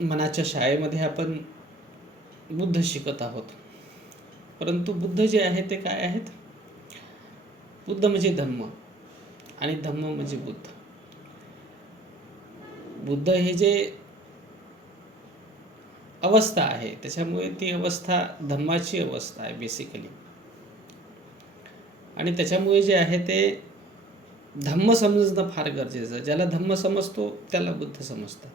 मनाच्या शाळेमध्ये आपण बुद्ध शिकत आहोत. परंतु बुद्ध जे आहे ते काय आहेत? बुद्ध म्हणजे धम्म आणि धम्म म्हणजे बुद्ध. बुद्ध हे जे अवस्था आहे, त्याच्यामुळे ती अवस्था धम्माची अवस्था आहे बेसिकली. आणि त्याच्यामुळे जे आहे ते धम्म समजणं फार गरजेचं. ज्याला धम्म समजतो त्याला बुद्ध समजतात.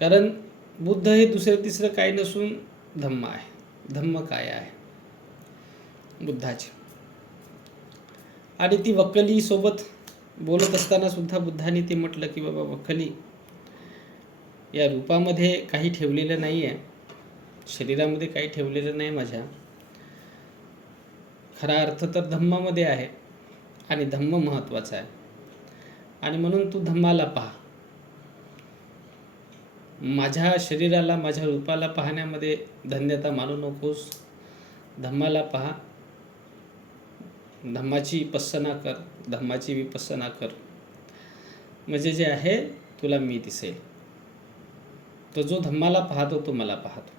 कारण बुद्ध हे दुसरं तिसरं काही नसून धम्म आहे. धम्म काय आहे बुद्धाची. आणि ती वक्कली सोबत बोलत असताना सुद्धा बुद्धाने ते म्हटलं की बाबा वक्कली, या रूपामध्ये काही ठेवलेलं नाही आहे, शरीरामध्ये काही ठेवलेलं नाही माझ्या. खरा अर्थ तर धम्मामध्ये आहे आणि धम्म महत्त्वाचा आहे. आणि म्हणून तू धम्माला पहा. माझ्या शरीराला, माझ्या रूपाला पाहण्यामध्ये धन्यता मानू नकोस. धम्माला पहा, धम्माची विपස්සना कर, धम्माची विपස්සना कर. म्हणजे जे आहे तुला मी दिसेल. तो जो धम्माला पाहतो तो मला पाहतो.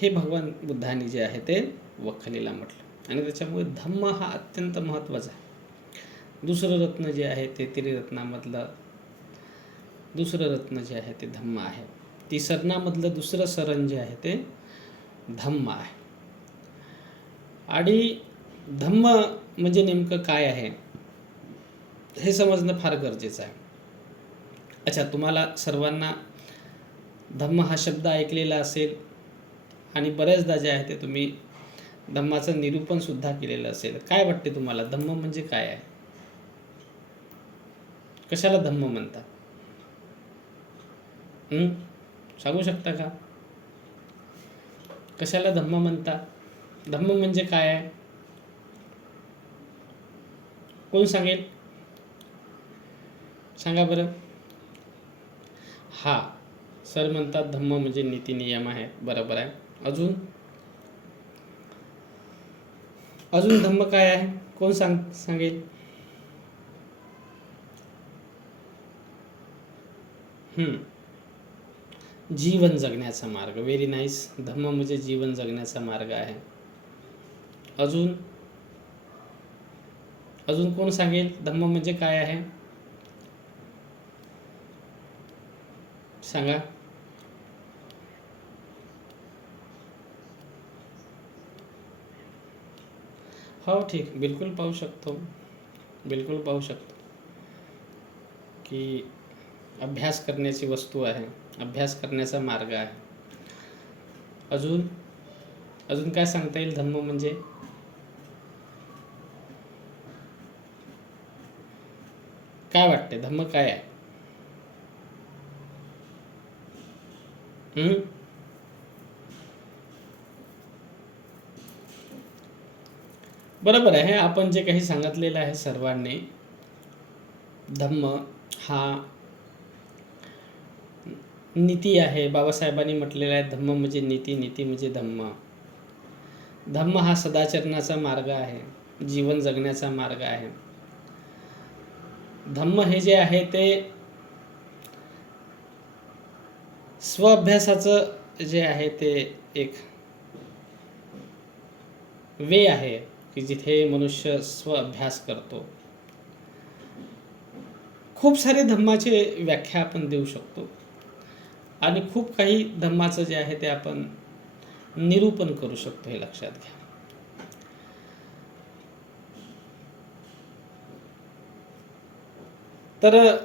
हे भगवान बुद्धाने जे आहे ते वक्कलीला म्हटलं. आणि त्याच्यामुळे धम्म हा अत्यंत महत्त्वाचा आहे. दुसरं रत्न जे आहे ते त्रिरत्नामधलं दुसरं रत्न जे आहे ते धम्म आहे. तिसरणामधलं दुसरं सरण जे आहे ते धम्म आहे. आणि धम्म म्हणजे नेमकं काय आहे हे समजणं फार गरजेचं आहे. अच्छा, तुम्हाला सर्वांना धम्म हा शब्द ऐकलेला असेल आणि बऱ्याचदा जे आहे ते तुम्ही धम्माचं निरूपण सुद्धा केलेलं असेल. काय वाटते तुम्हाला, धम्म म्हणजे काय आहे? कशाला धम्म म्हणतात? सांगू शकता का? कशाला धम्म म्हणतात? धम्म म्हणजे काय आहे? कोण सांगेल? सांगा बरं. हा, सर म्हणतात धम्म म्हणजे नीती नियम आहे. बरोबर आहे. अजून धम्म काय आहे? कोण सांगेल? जीवन जगण्याचा मार्ग. Very nice. धम्म म्हणजे जीवन जगण्याचा मार्ग आहे. अजून कोण सांगेल धम्म म्हणजे काय आहे? सांगा. हो, ठीक. बिलकुल पाहू शकतो की अभ्यास करण्याची वस्तू आहे, अभ्यास करण्याचा मार्ग आहे. अजून काय सांगता येईल धम्म म्हणजे? काय वाटते धम्म काय आहे? बरोबर आहे. आपण जे काही सांगितलेलं आहे सर्वांनी, धम्म हा नीती आहे. बाबासाहेबांनी म्हटलेलं आहे धम्म म्हणजे नीती, नीती म्हणजे धम्म. धम्म हा सदाचरणाचा मार्ग आहे, जीवन जगण्याचा मार्ग आहे. धम्म हे जे आहे ते स्वाभ्यासाचं जे आहे ते एक वे आहे की जिथे मनुष्य स्वाभ्यास करतो. खूप सारे धम्माचे व्याख्या आपण देऊ शकतो आणि खूप काही धम्माचं जे आहे ते आपण निरूपण करू शकतो. हे लक्षात घ्या. तर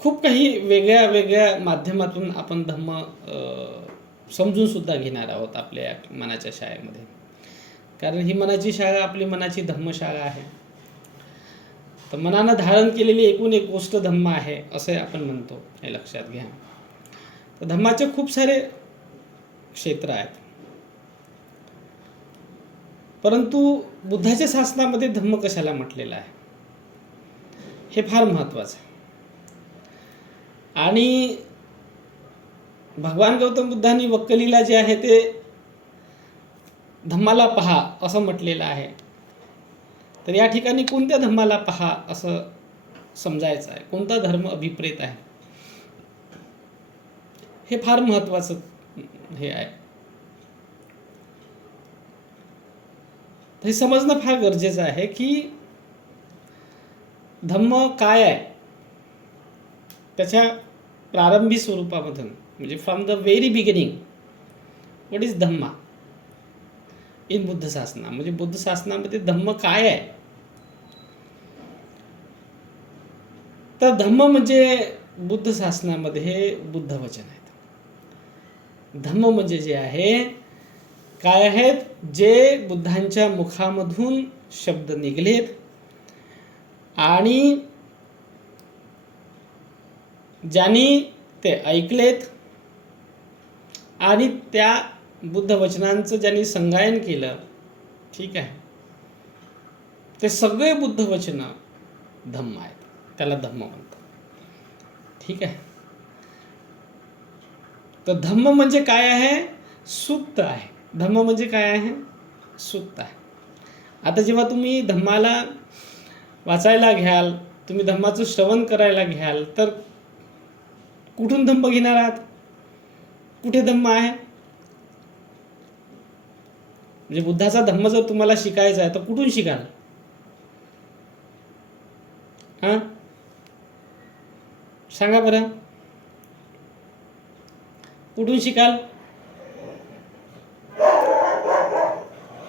खूप काही वेगळ्या वेगळ्या माध्यमातून आपण धम्म समजून सुद्धा घेणार आहोत आपल्या मनाच्या शाळेमध्ये. कारण ही मनाची शाळा आपली मनाची धम्मशाळा आहे. तर मनानं धारण केलेली एकूण एक गोष्ट धम्म आहे असे आपण म्हणतो. हे लक्षात घ्या. तर धम्माचे खूप सारे क्षेत्र आहेत. परंतु बुद्धाच्या शासनामध्ये धम्म कशाला म्हटलेला आहे हे फार महत्त्वाचं आहे. आणि भगवान गौतम बुद्धांनी वक्कलीला जे आहे ते धम्माला पहा असं म्हटलेलं आहे. तर या ठिकाणी कोणत्या धम्माला पहा असं समजायचा आहे, कोणता धर्म अभिप्रेत आहे, हे फार महत्त्वाचं हे आहे. हे समजणं फार गरजेचं आहे की धम्म काय आहे. त्याच्या प्रारंभी स्वरूपामधून म्हणजे from the very beginning what is Dhamma in Buddha Shasana, म्हणजे बुद्ध शासनामध्ये धम्म काय आहे. तर धम्म म्हणजे बुद्ध शासनामध्ये बुद्ध वचन आहेत. धम्म म्हणजे जे आहे काय आहेत, जे बुद्धांच्या मुखामधून शब्द निघलेत आणि ज्यांनी ते ऐकलेत आणि त्या बुद्ध वचनांचं ज्यांनी संगायन केलं, ठीक आहे, ते सगळे बुद्ध वचन धम्म आहेत, त्याला धम्म म्हणतात. ठीक आहे. तर धम्म म्हणजे काय आहे, सूक्त आहे. धम्म म्हणजे काय आहे, सूक्त आहे. आता जेव्हा तुम्ही धम्माला वाचायला घ्याल, तुम्ही धम्माचं श्रवण करायला घ्याल, तर कुठून धम्म घेणार आहात, कुठे धम्म आहे. म्हणजे बुद्धाचा धम्म जर तुम्हाला शिकायचा आहे तर कुठून शिकाल. हां सांगा बरं, कुठून शिकाल.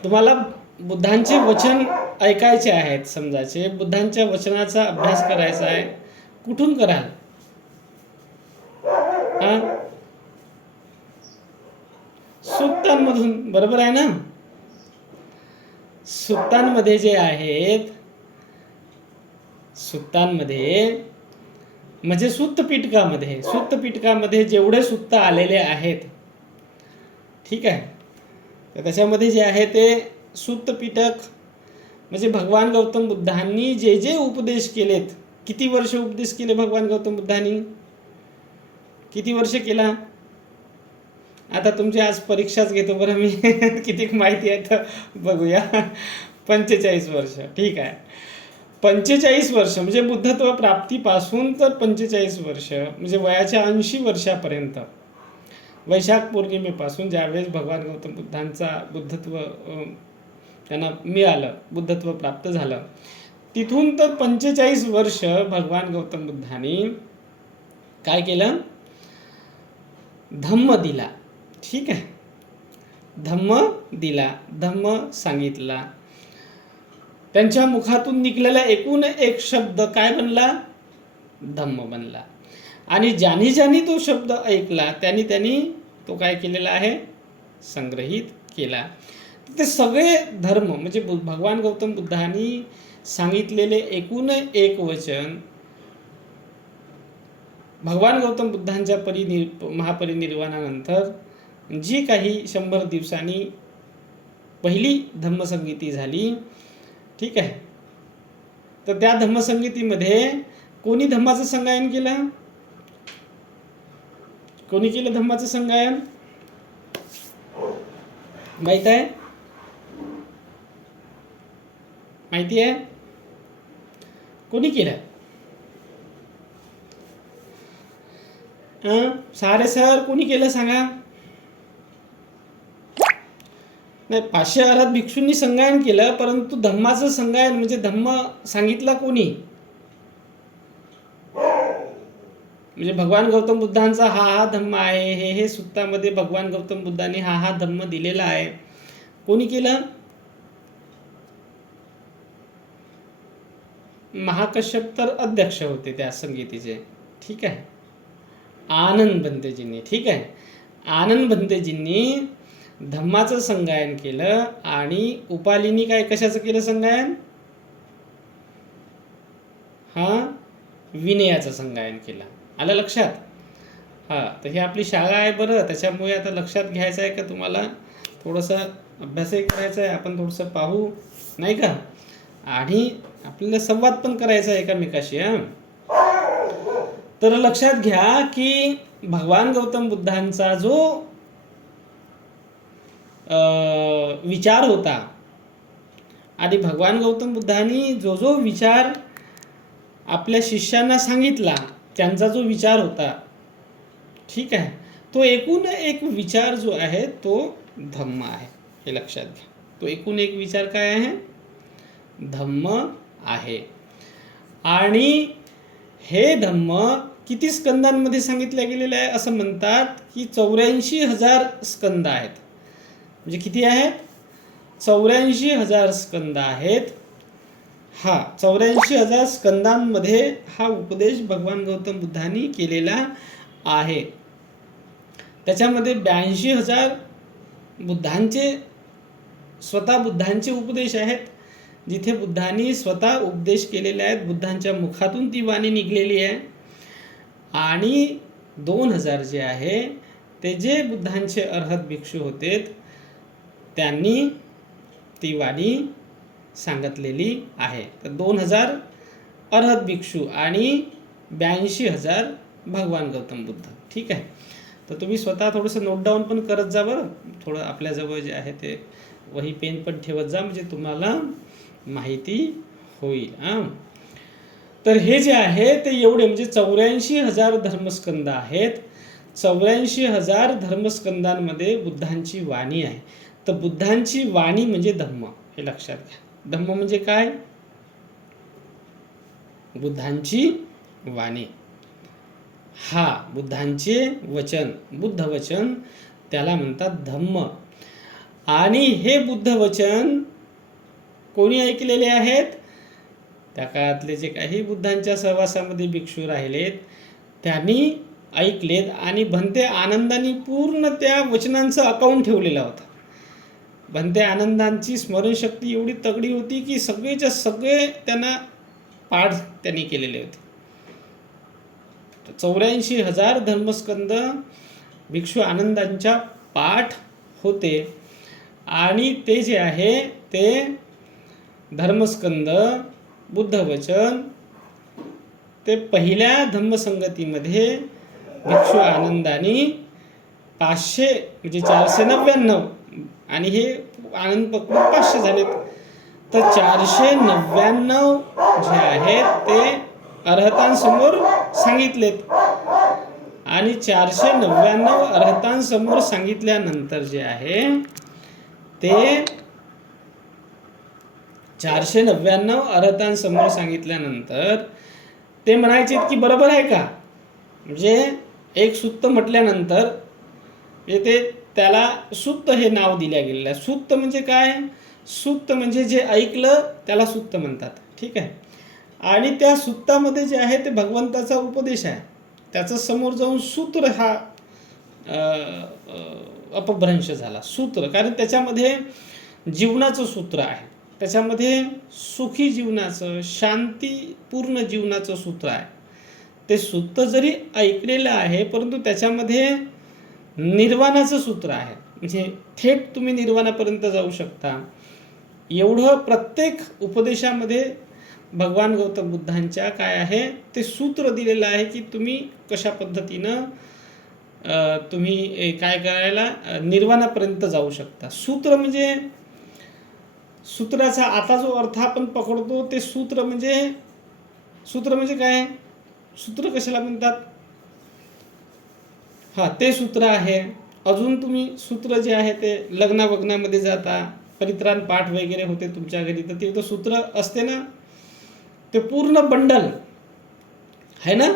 तुम्हाला बुद्धांचे वचन ऐकायचे आहेत, समजायचे, बुद्धांच्या वचनाचा अभ्यास करायचा आहे, कुठून कराल. हां सुक्तांमधून, बरोबर आहे ना. सुक्तांमध्ये जे आहेत, सुक्तांमध्ये म्हणजे सुत्त पिटकामध्ये जेवढे सुक्त आलेले आहेत, ठीक आहे, तर त्याच्यामध्ये जे आहे ते सुत्त पिटक म्हणजे भगवान गौतम बुद्धांनी जे जे उपदेश केलेत. किती वर्ष उपदेश केले भगवान गौतम बुद्धांनी, किती वर्ष केला. आता तुमची आज परीक्षाच घेतो बरं मी किती माहिती आहे तर बघूया. 45 वर्ष, ठीक आहे. 45 वर्ष म्हणजे बुद्धत्व प्राप्तीपासून तर 45 वर्ष म्हणजे वयाच्या 80 वर्षापर्यंत, वैशाख पौर्णिमेपासून ज्यावेळेस भगवान गौतम बुद्धांचा बुद्धत्व त्यांना मिळालं, बुद्धत्व प्राप्त झालं, तिथून तर 45 वर्ष भगवान गौतम बुद्धांनी काय केलं, धम्म दिला. ठीक आहे, धम्म दिला, धम्म सांगितला. त्यांच्या मुखातून निघलेला एकूण एक शब्द काय बनला, धम्म बनला. आणि ज्यांनी ज्यांनी तो शब्द ऐकला त्यांनी तो काय केलेला आहे, संग्रहित केला. ते सगळे धर्म म्हणजे भगवान गौतम बुद्धांनी सांगितलेले एकूण एक वचन भगवान गौतम बुद्धांच्या महापरिनिर्वाणानंतर जी काही 100 दिवसांनी पहिली धम्मसंगीती झाली, ठीक आहे, तर त्या धम्मसंगीतीमध्ये कोणी धम्माचं संगायन केलं, कोणी केलं धम्माचं संगायन, माहित आहे, माहिती आहे, कोणी केलं. सारे सर कोणी केलं सांगा. नाही, 500 अरहत भिक्षूंनी संगायन केलं, परंतु धम्माचं संगायन म्हणजे धम्म सांगितला कोणी, म्हणजे भगवान गौतम बुद्धांचा हा धम्म आहे, हे सुत्तामध्ये भगवान गौतम बुद्धांनी हा धम्म दिलेला आहे, कोणी केलं, महाकश्यप तर अध्यक्ष होते त्या संगीतीचे. ठीक आहे, आनंद भंतेजींनी, ठीक आहे, आनंद भंतेजींनी धम्माचं संगायन केलं आणि उपालीनी काय कशाचं केलं संगायन, विनयाचं संगायन केलं. आलं लक्षात. तर ही आपली शाळा आहे बरं, त्याच्यामुळे आता लक्षात घ्यायचं आहे का तुम्हाला, थोडंसं अभ्यासही करायचा आहे, आपण थोडंसं पाहू नाही का, आणि आपल्याला संवाद पण करायचा आहे एकामेकाशी. तर लक्षात घ्या की भगवान गौतम बुद्धांचा जो विचार होता आणि भगवान गौतम बुद्धांनी जो विचार आपल्या शिष्यांना सांगितला, त्यांचा जो विचार होता, ठीक आहे, तो एकूण एक विचार जो आहे तो धम्म आहे, हे लक्षात घ्या. तो एकूण एक विचार काय आहे? धम्म आहे. आणि हे धम्म किती स्कंदांमध्ये सांगितले गेलेले आहे? असं म्हणतात की 84,000 स्कंद आहेत. म्हणजे किती आहेत? 84,000 स्कंद आहेत. 84,000 स्कंदांमध्ये हा उपदेश भगवान गौतम बुद्धांनी केलेला आहे. त्याच्यामध्ये 82,000 स्वतः बुद्धांचे उपदेश आहेत, जिथे बुद्धांनी स्वतः उपदेश केलेले आहेत, बुद्धांच्या मुखातून ती वाणी निघलेली आहे. आणि 2,000 जे आहे ते जे बुद्धांचे अर्हत भिक्षू होते त्यांनी ती वाणी सांगितलेली आहे. तर 2,000 अर्हत भिक्षू आणि 82,000 भगवान गौतम बुद्ध. ठीक आहे. तर तुम्ही स्वतः थोडंसं नोट डाऊन पण करत जा बरं. थोडं आपल्याजवळ जे आहे ते वही पेन पण ठेवत जा, म्हणजे तुम्हाला माहिती होईल. तर हे जे आहे ते एवढे म्हणजे 84,000 धर्मस्कंद आहेत. 84,000 धर्मस्कंदांमध्ये बुद्धांची वाणी आहे. तर बुद्धांची वाणी म्हणजे धम्म, हे लक्षात घ्या. धम्म म्हणजे काय? बुद्धांची वाणी. बुद्धांचे वचन, बुद्ध वचन, त्याला म्हणतात धम्म. आणि हे बुद्ध वचन कोणी ऐकलेले आहेत? त्या काळातले जे काही बुद्धांच्या सहवासामध्ये भिक्षू राहिलेत त्यांनी ऐकलेत आणि भंते आनंदांनी पूर्ण त्या वचनांचं अकाउंट ठेवलेलं होतं. भंते आनंदांची स्मरणशक्ती एवढी तगडी होती की सगळेच्या सगळे त्यांना पाठ त्यांनी केलेले होते. 84,000 धर्मस्कंद भिक्षू आनंदांच्या पाठ होते. आणि ते जे आहे ते धर्मस्कंद, बुद्ध वचन, ते पहिल्या धम्मसंगतीमध्ये भिक्षू आनंदांनी 500 म्हणजे 499 आणि हे आनंद पकडून 500 झालेत. तर 499 जे आहेत ते अर्हतांसमोर सांगितलेत. आणि 499 अर्हतांसमोर सांगितल्यानंतर जे आहे ते 499 अर्हतांसमोर सांगितल्यानंतर ते म्हणायचे की बरोबर आहे का? म्हणजे एक सुत्त म्हटल्यानंतर ते त्याला सुत्त हे नाव दिल्या गेलेलं आहे. सुत्त म्हणजे काय? सुत्त म्हणजे जे ऐकलं त्याला सुत्त म्हणतात. ठीक आहे. आणि त्या सुत्तामध्ये जे आहे ते भगवंताचा उपदेश आहे. त्याचं समोर जाऊन सूत्र हा अपभ्रंश झाला. सूत्र, कारण त्याच्यामध्ये जीवनाचं सूत्र आहे. त्याच्यामध्ये सुखी जीवनाचं, शांतीपूर्ण जीवनाचं सूत्र आहे. ते सूत्र जरी ऐकलेलं आहे परंतु त्याच्यामध्ये निर्वाणाचं सूत्र आहे. म्हणजे थेट तुम्ही निर्वाणापर्यंत जाऊ शकता. एवढं प्रत्येक उपदेशामध्ये भगवान गौतम बुद्धांच्या काय आहे ते सूत्र दिलेलं आहे की तुम्ही कशा पद्धतीनं तुम्ही काय करायला निर्वाणापर्यंत जाऊ शकता. सूत्र म्हणजे सूत्राचा आता जो अर्थ आपण पकडतो ते सूत्र म्हणजे काय? सूत्र कशाला म्हणतात? ते सूत्र आहे. अजून तुम्ही सूत्र जे आहे ते लग्नामध्ये जाता, परित्राण पाठ वगैरे होते तुमच्या घरी, तर ते सूत्र असते ना, ते पूर्ण बंडल आहे ना.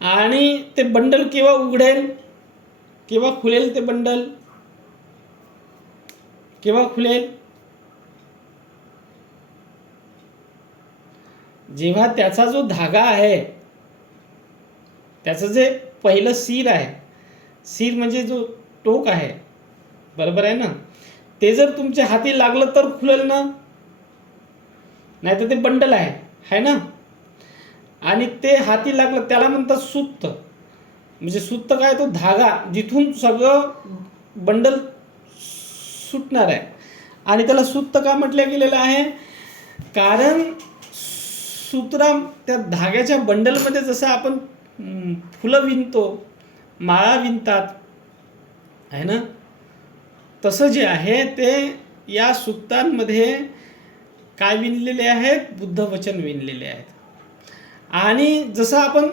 आणि ते बंडल केव्हा उघडेल, केव्हा खुलेल? ते बंडल केव्हा खुलेल? जेव्हा त्याचा जो धागा आहे, त्याचं जे पहिलं सीर आहे, सीर म्हणजे जो टोक आहे, बरोबर आहे ना, ते जर तुमच्या हाती लागलं तर खुलेल ना, नाही तर ते बंडल आहे ना. आणि ते हाती लागलं त्याला म्हणतात सुत्त. म्हणजे सुत्त काय? तो धागा जिथून सगळं बंडल सुटणार आहे. आणि त्याला सुत्त का म्हटलं गेलेलं आहे? कारण त्या धाग्याच्या बंडलमध्ये जसं आपण फुलं विणतो, माळा विणतात आहे ना, तसं जे आहे ते या सूक्तांमध्ये काय विणलेले आहेत? बुद्ध वचन विणलेले आहेत. आणि जसं आपण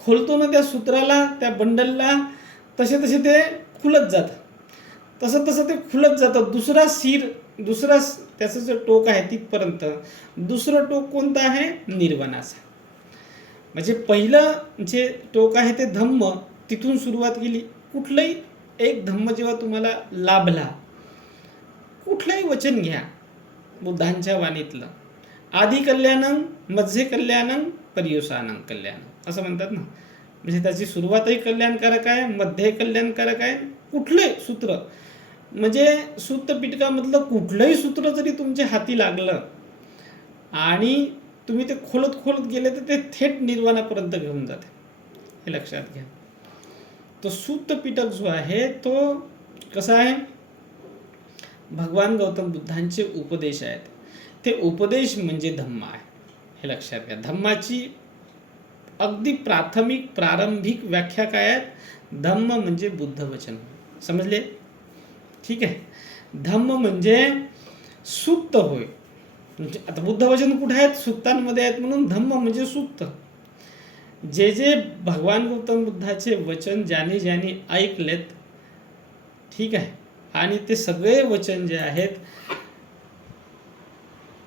खोलतो ना त्या सूत्राला, त्या बंडलला, तसे तसे ते खुलत जातं. तसं तसं ते खुलत जातं. दुसरा त्याचं जे टोक आहे तिथपर्यंत. दुसरं टोक कोणतं आहे? निर्वाणाचं. म्हणजे पहिलं जे टोक आहे ते धम्म, तिथून सुरुवात केली. कुठलंही एक धम्म जेव्हा तुम्हाला लाभला, कुठलंही वचन घ्या बुद्धांच्या वाणीतलं, आधी कल्याणं, मध्ये कल्याणं, पर्युसानं कल्याणं असं म्हणतात ना. म्हणजे त्याची सुरुवातही कल्याणकारक आहे, मध्ये कल्याणकारक आहे. कुठलंही सूत्र म्हणजे सूत्र पिटकामधलं कुठलंही सूत्र जरी तुमच्या हाती लागलं आणि तुम्ही ते खोलत गेले तर ते थेट निर्वाणापर्यंत घेऊन जाते. हे लक्षात घ्या. तो सूत्र पिटक जो आहे तो कसा आहे? भगवान गौतम बुद्धांचे उपदेश आहेत. ते उपदेश म्हणजे धम्म आहे. हे लक्षात घ्या. धम्माची अगदी प्रारंभिक व्याख्या काय आहे? धम्म म्हणजे बुद्ध वचन. समजले? ठीक आहे. धम्म म्हणजे सूक्त होय. म्हणजे आता बुद्ध वचन कुठे आहेत? सुत्तांमध्ये आहेत, म्हणून धम्म म्हणजे सूक्त. जे जे भगवान गौतम बुद्धाचे वचन ज्याने ऐकलेत, ठीक आहे, आणि ते सगळे वचन जे आहेत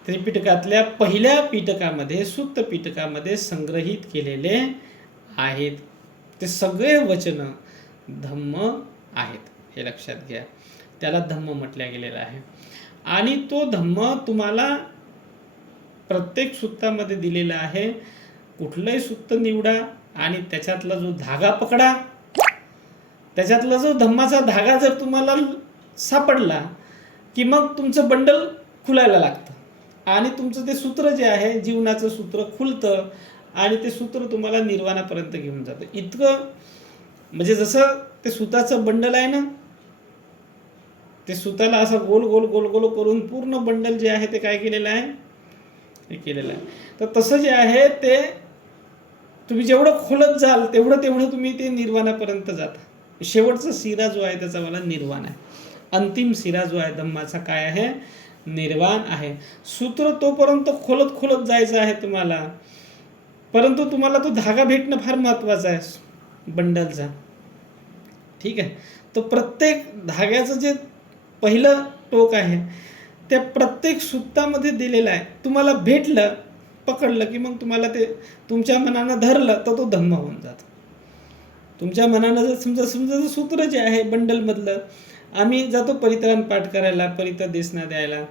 त्रिपिटकातल्या पहिल्या पिटकामध्ये, सुत्त पिटकामध्ये संग्रहित केलेले आहेत. ते सगळे वचन धम्म आहेत. हे लक्षात घ्या. त्याला धम्म म्हटल्या गेलेला आहे. आणि तो धम्म तुम्हाला प्रत्येक सुत्तामध्ये दिलेला आहे. कुठलंही सुत्त निवडा आणि त्याच्यातला जो धागा पकडा. त्याच्यातला जो धम्माचा धागा जर तुम्हाला सापडला की मग तुमचं बंडल खुलायला लागतं आणि तुमचं ते सूत्र जे आहे जीवनाचं सूत्र खुलतं आणि ते सूत्र तुम्हाला निर्वाणापर्यंत घेऊन जातं. इतकं म्हणजे जसं ते सुताचं बंडल आहे ना, ते सुताला असं गोल गोल गोल गोल करून पूर्ण बंडल जे आहे ते काय केलेलं आहे? हे केलेलं आहे. तर तसं जे आहे ते तुम्ही जेवढं खोलत जाल तेवढं तुम्ही ते निर्वाणापर्यंत जाता. शेवटचा सिरा जो आहे त्याचा मला निर्वाण आहे. अंतिम सिरा जो आहे धम्माचा काय आहे? निर्वाण आहे. सूत्र तोपर्यंत खोलत जायचं आहे तुम्हाला, परंतु तुम्हाला तो धागा भेटणं फार महत्त्वाचं आहे बंडलचा. ठीक आहे. तो प्रत्येक धाग्याचं जे पहिलं टोक आहे त्या प्रत्येक सूत्रामध्ये दिलेलं आहे. तुम्हाला भेटलं, पकडलं की मग तुम्हाला ते तुमच्या मनानं धरलं तर तो धम्म होऊन जातो. तुमच्या मनानं जर समजा सूत्र जे आहे बंडलमधलं, आम्ही जातो परित्राण पाठ करायला, परित्र देशना द्यायला,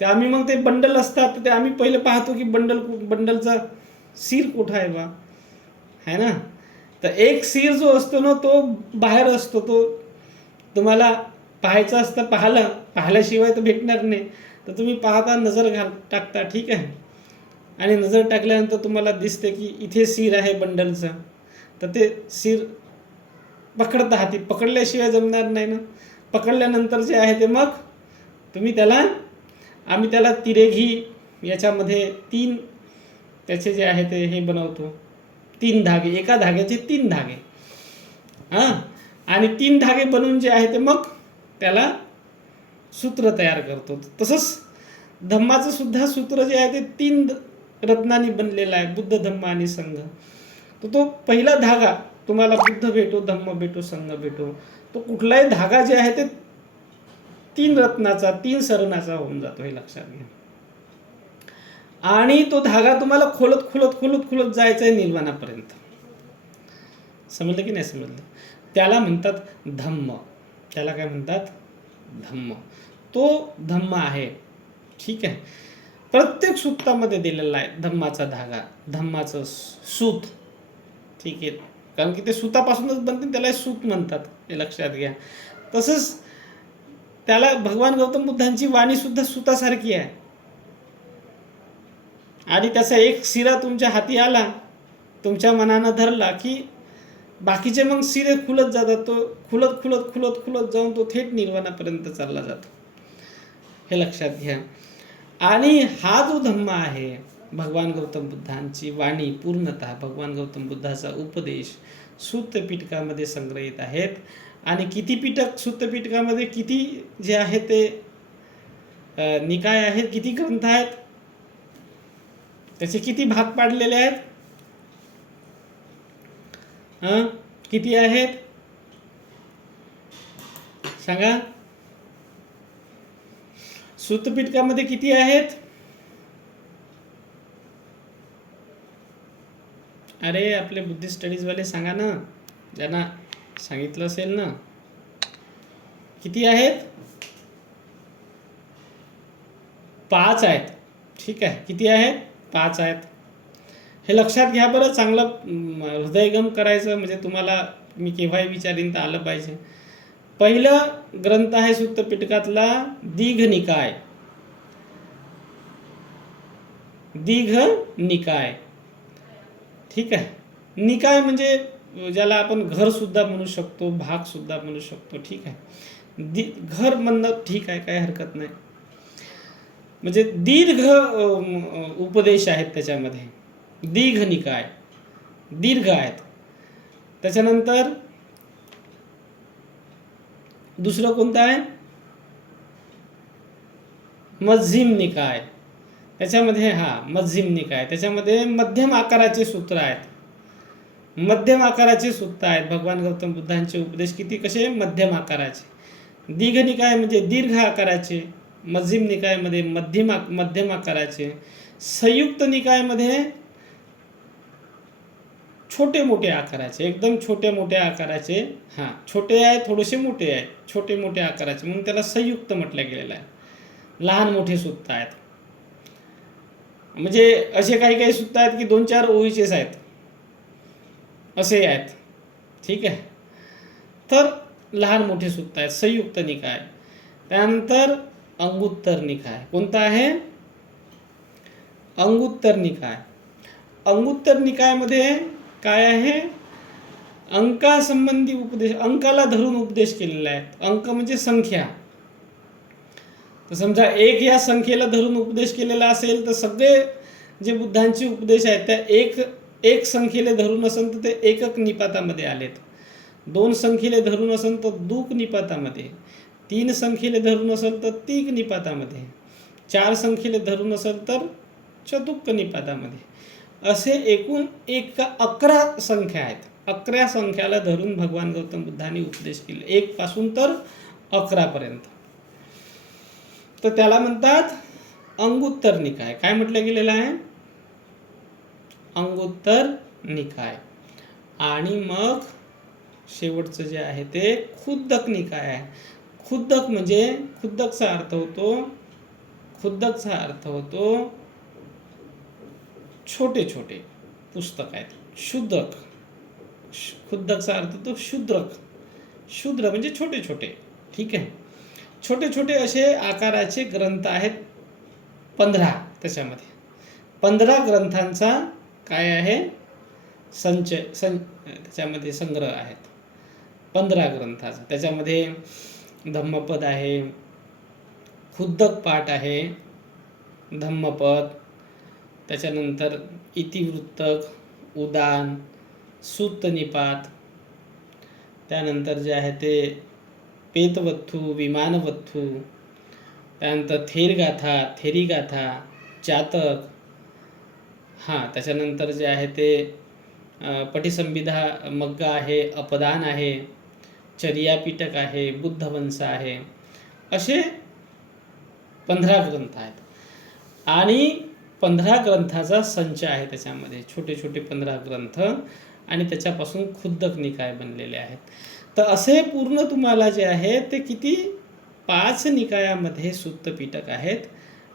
ते आम्ही मग ते बंडल असतात ते आम्ही पहिले पाहतो की बंडलचा सीर कुठं आहे बा, आहे ना. तर एक सीर जो असतो ना तो बाहेर असतो, तो तुम्हाला पाहायचं असतं. पाहिल्याशिवाय तर भेटणार नाही. तर तुम्ही पाहता, नजर टाकता, ठीक आहे, आणि नजर टाकल्यानंतर तुम्हाला दिसते की इथे सीर आहे बंडलचं. तर ते सीर पकडता हाती, पकडल्याशिवाय जमणार नाही ना. पकडल्यानंतर जे आहे ते मग आम्ही त्याला तिरेघी याच्यामध्ये 3 त्याचे जे आहे ते हे बनवतो. 3 धागे, एका धाग्याचे 3 धागे, आणि 3 धागे बनवून जे आहे ते मग त्याला सूत्र तयार करतो. तसंच धम्माचं सुद्धा सूत्र जे आहे ते 3 रत्नांनी बनलेलं आहे, बुद्ध, धम्म आणि संघ. तर तो पहिला धागा तुम्हाला बुद्ध भेटो, धम्म भेटो, संघ भेटो, तो कुठलाही धागा जे आहे ते 3 रत्नाचा, 3 सरणाचा होऊन जातो. हे लक्षात घ्या. आणि तो धागा तुम्हाला खोलत जायचा आहे निर्वाणापर्यंत. समजलं की नाही समजलं? त्याला म्हणतात धम्म. त्याला काय म्हणतात? धम्म. तो धम्म आहे. ठीक आहे. प्रत्येक सूत्रामध्ये दिलेला आहे धम्माचा धागा, धम्माचं सूत. ठीक आहे. कारण की ते सूतापासूनच बनते, त्याला सूत म्हणतात. हे लक्षात घ्या. तसंच त्याला भगवान गौतम बुद्धांची वाणी सुद्धा सूतासारखी आहे. आणि त्याचा एक सिरा तुमच्या हाती आला, तुमच्या मनानं धरला की बाकीचे मग सिरे खुलत जातात. तो खुलत जाऊन तो थेट निर्वाणापर्यंत चालला जातो. हे लक्षात घ्या. आणि हा जो धम्म आहे, भगवान गौतम बुद्धांची वाणी, पूर्णतः भगवान गौतम बुद्धाचा उपदेश सूत पिटकामध्ये संग्रहित आहेत. आणि किती पिटक, सूत पिटकामध्ये किती जे आहे ते निकाय आहेत, किती ग्रंथ आहेत, त्याचे किती भाग पाडलेले आहेत? किती आहेत सांगा? सूत्रपीठकामध्ये किती आहेत? अरे आपले बुद्धिस्ट स्टडीजवाले सांगा ना, ज्यांना सांगितलं असेल ना. किती आहेत? 5 आहेत. ठीक आहे, किती आहेत? 5 आहेत. हे लक्षात घ्या बरं, चांगलं हृदयंगम करायचं, म्हणजे तुम्हाला मी केव्हाही विचारीन तर आलं पाहिजे. पहिला ग्रंथ आहे सूत्रपीठकातला दीघ निकाय. दीघ निकाय. ठीक आहे. निकाय म्हणजे ज्याला आपण घर सुद्धा म्हणू शकतो, भाग सुद्धा म्हणू शकतो. ठीक आहे, घर म्हणणं ठीक आहे, काही हरकत नाही. म्हणजे दीर्घ उपदेश आहेत त्याच्यामध्ये. दीघ निकाय, दीर्घ आहेत. त्याच्यानंतर दुसरं कोणतं आहे? मध्यम निकाय. त्याच्यामध्ये मध्यम निकाय, त्याच्यामध्ये मध्यम आकाराचे सूत्र आहेत. मध्यम आकाराचे सूत्र आहेत. भगवान गौतम बुद्धांचे उपदेश कसे? मध्यम आकाराचे. दीर्घ निकाय म्हणजे दीर्घ आकाराचे. मध्यम निकायमध्ये मध्यम आकाराचे. संयुक्त निकायमध्ये छोटे मोठे आकाराचे, एकदम छोटे मोठे आकाराचे. छोटे आहे, थोडेसे मोठे आहे, छोटे मोठे आकाराचे, म्हणून त्याला संयुक्त म्हटलं गेलेलं आहे. लहान मोठे सूत्र आहेत. म्हणजे असे काही काही सूत्र आहेत की 2-4 ओळीचेच आहेत, असे आहेत. ठीक आहे, तर लहान मोठे सूत्र आहेत. संयुक्त निकाय. त्यानंतर अंगुत्तर निकाय. कोणता आहे? अंगुत्तर निकाय. अंगुत्तर निकायमध्ये काय आहे? अंकासंबंधी उपदेश, अंकाला धरून उपदेश केलेला आहे. अंक म्हणजे संख्या. तर समजा 1 या संख्येला धरून उपदेश केलेला असेल तर सगळे जे बुद्धांचे उपदेश आहेत त्या एक संख्येला धरून असेल तर ते एकक निपातामध्ये आलेत. 2 संख्येला धरून असेल तर दुक निपातामध्ये. 3 संख्येला धरून असेल तर तिक निपातामध्ये. 4 संख्येला धरून असेल तर चतुक्क निपातामध्ये. असे एकूण 11 संख्या आहेत. 11 संख्याला धरून भगवान गौतम बुद्धांनी उपदेश केले, 1 पासून तर 11 पर्यंत. तर त्याला म्हणतात अंगुत्तर निकाय. काय म्हटलं गेलेलं आहे? अंगुत्तर निकाय. आणि मग शेवटचं जे आहे ते खुद्दक निकाय आहे. खुद्दक म्हणजे खुद्दकचा अर्थ होतो छोटे छोटे पुस्तक आहेत. शुद्रक. खुद्दकचा अर्थ तो शूद्र म्हणजे छोटे छोटे. ठीक आहे, छोटे छोटे असे आकाराचे ग्रंथ आहेत 15. त्याच्यामध्ये 15 ग्रंथांचा काय आहे? त्याच्यामध्ये संग्रह आहेत 15 ग्रंथाचा. त्याच्यामध्ये धम्मपद आहे, खुद्दक पाठ आहे, धम्मपद. त्याच्यानंतर इतिवृत्तक, उदान, सूत्तनिपात. त्यानंतर जे आहे ते पेतवत्थू, विमानवत्थू. त्यानंतर थेरगाथा, थेरीगाथा, जातक. त्याच्यानंतर जे आहे ते पटिसंविधा मग्गा आहे, अपदान आहे, चर्यापिटक आहे, बुद्धवंश आहे. असे 15 ग्रंथ आहेत. आणि 15 ग्रंथाचा संच आहे त्याच्यामध्ये, छोटे छोटे 15 ग्रंथ, आणि त्याच्यापासून खुद्दक निकाय बनलेले आहेत. तर असे पूर्ण तुम्हाला जे आहे ते किती 5 निकायामध्ये सूत्रपीठक आहेत.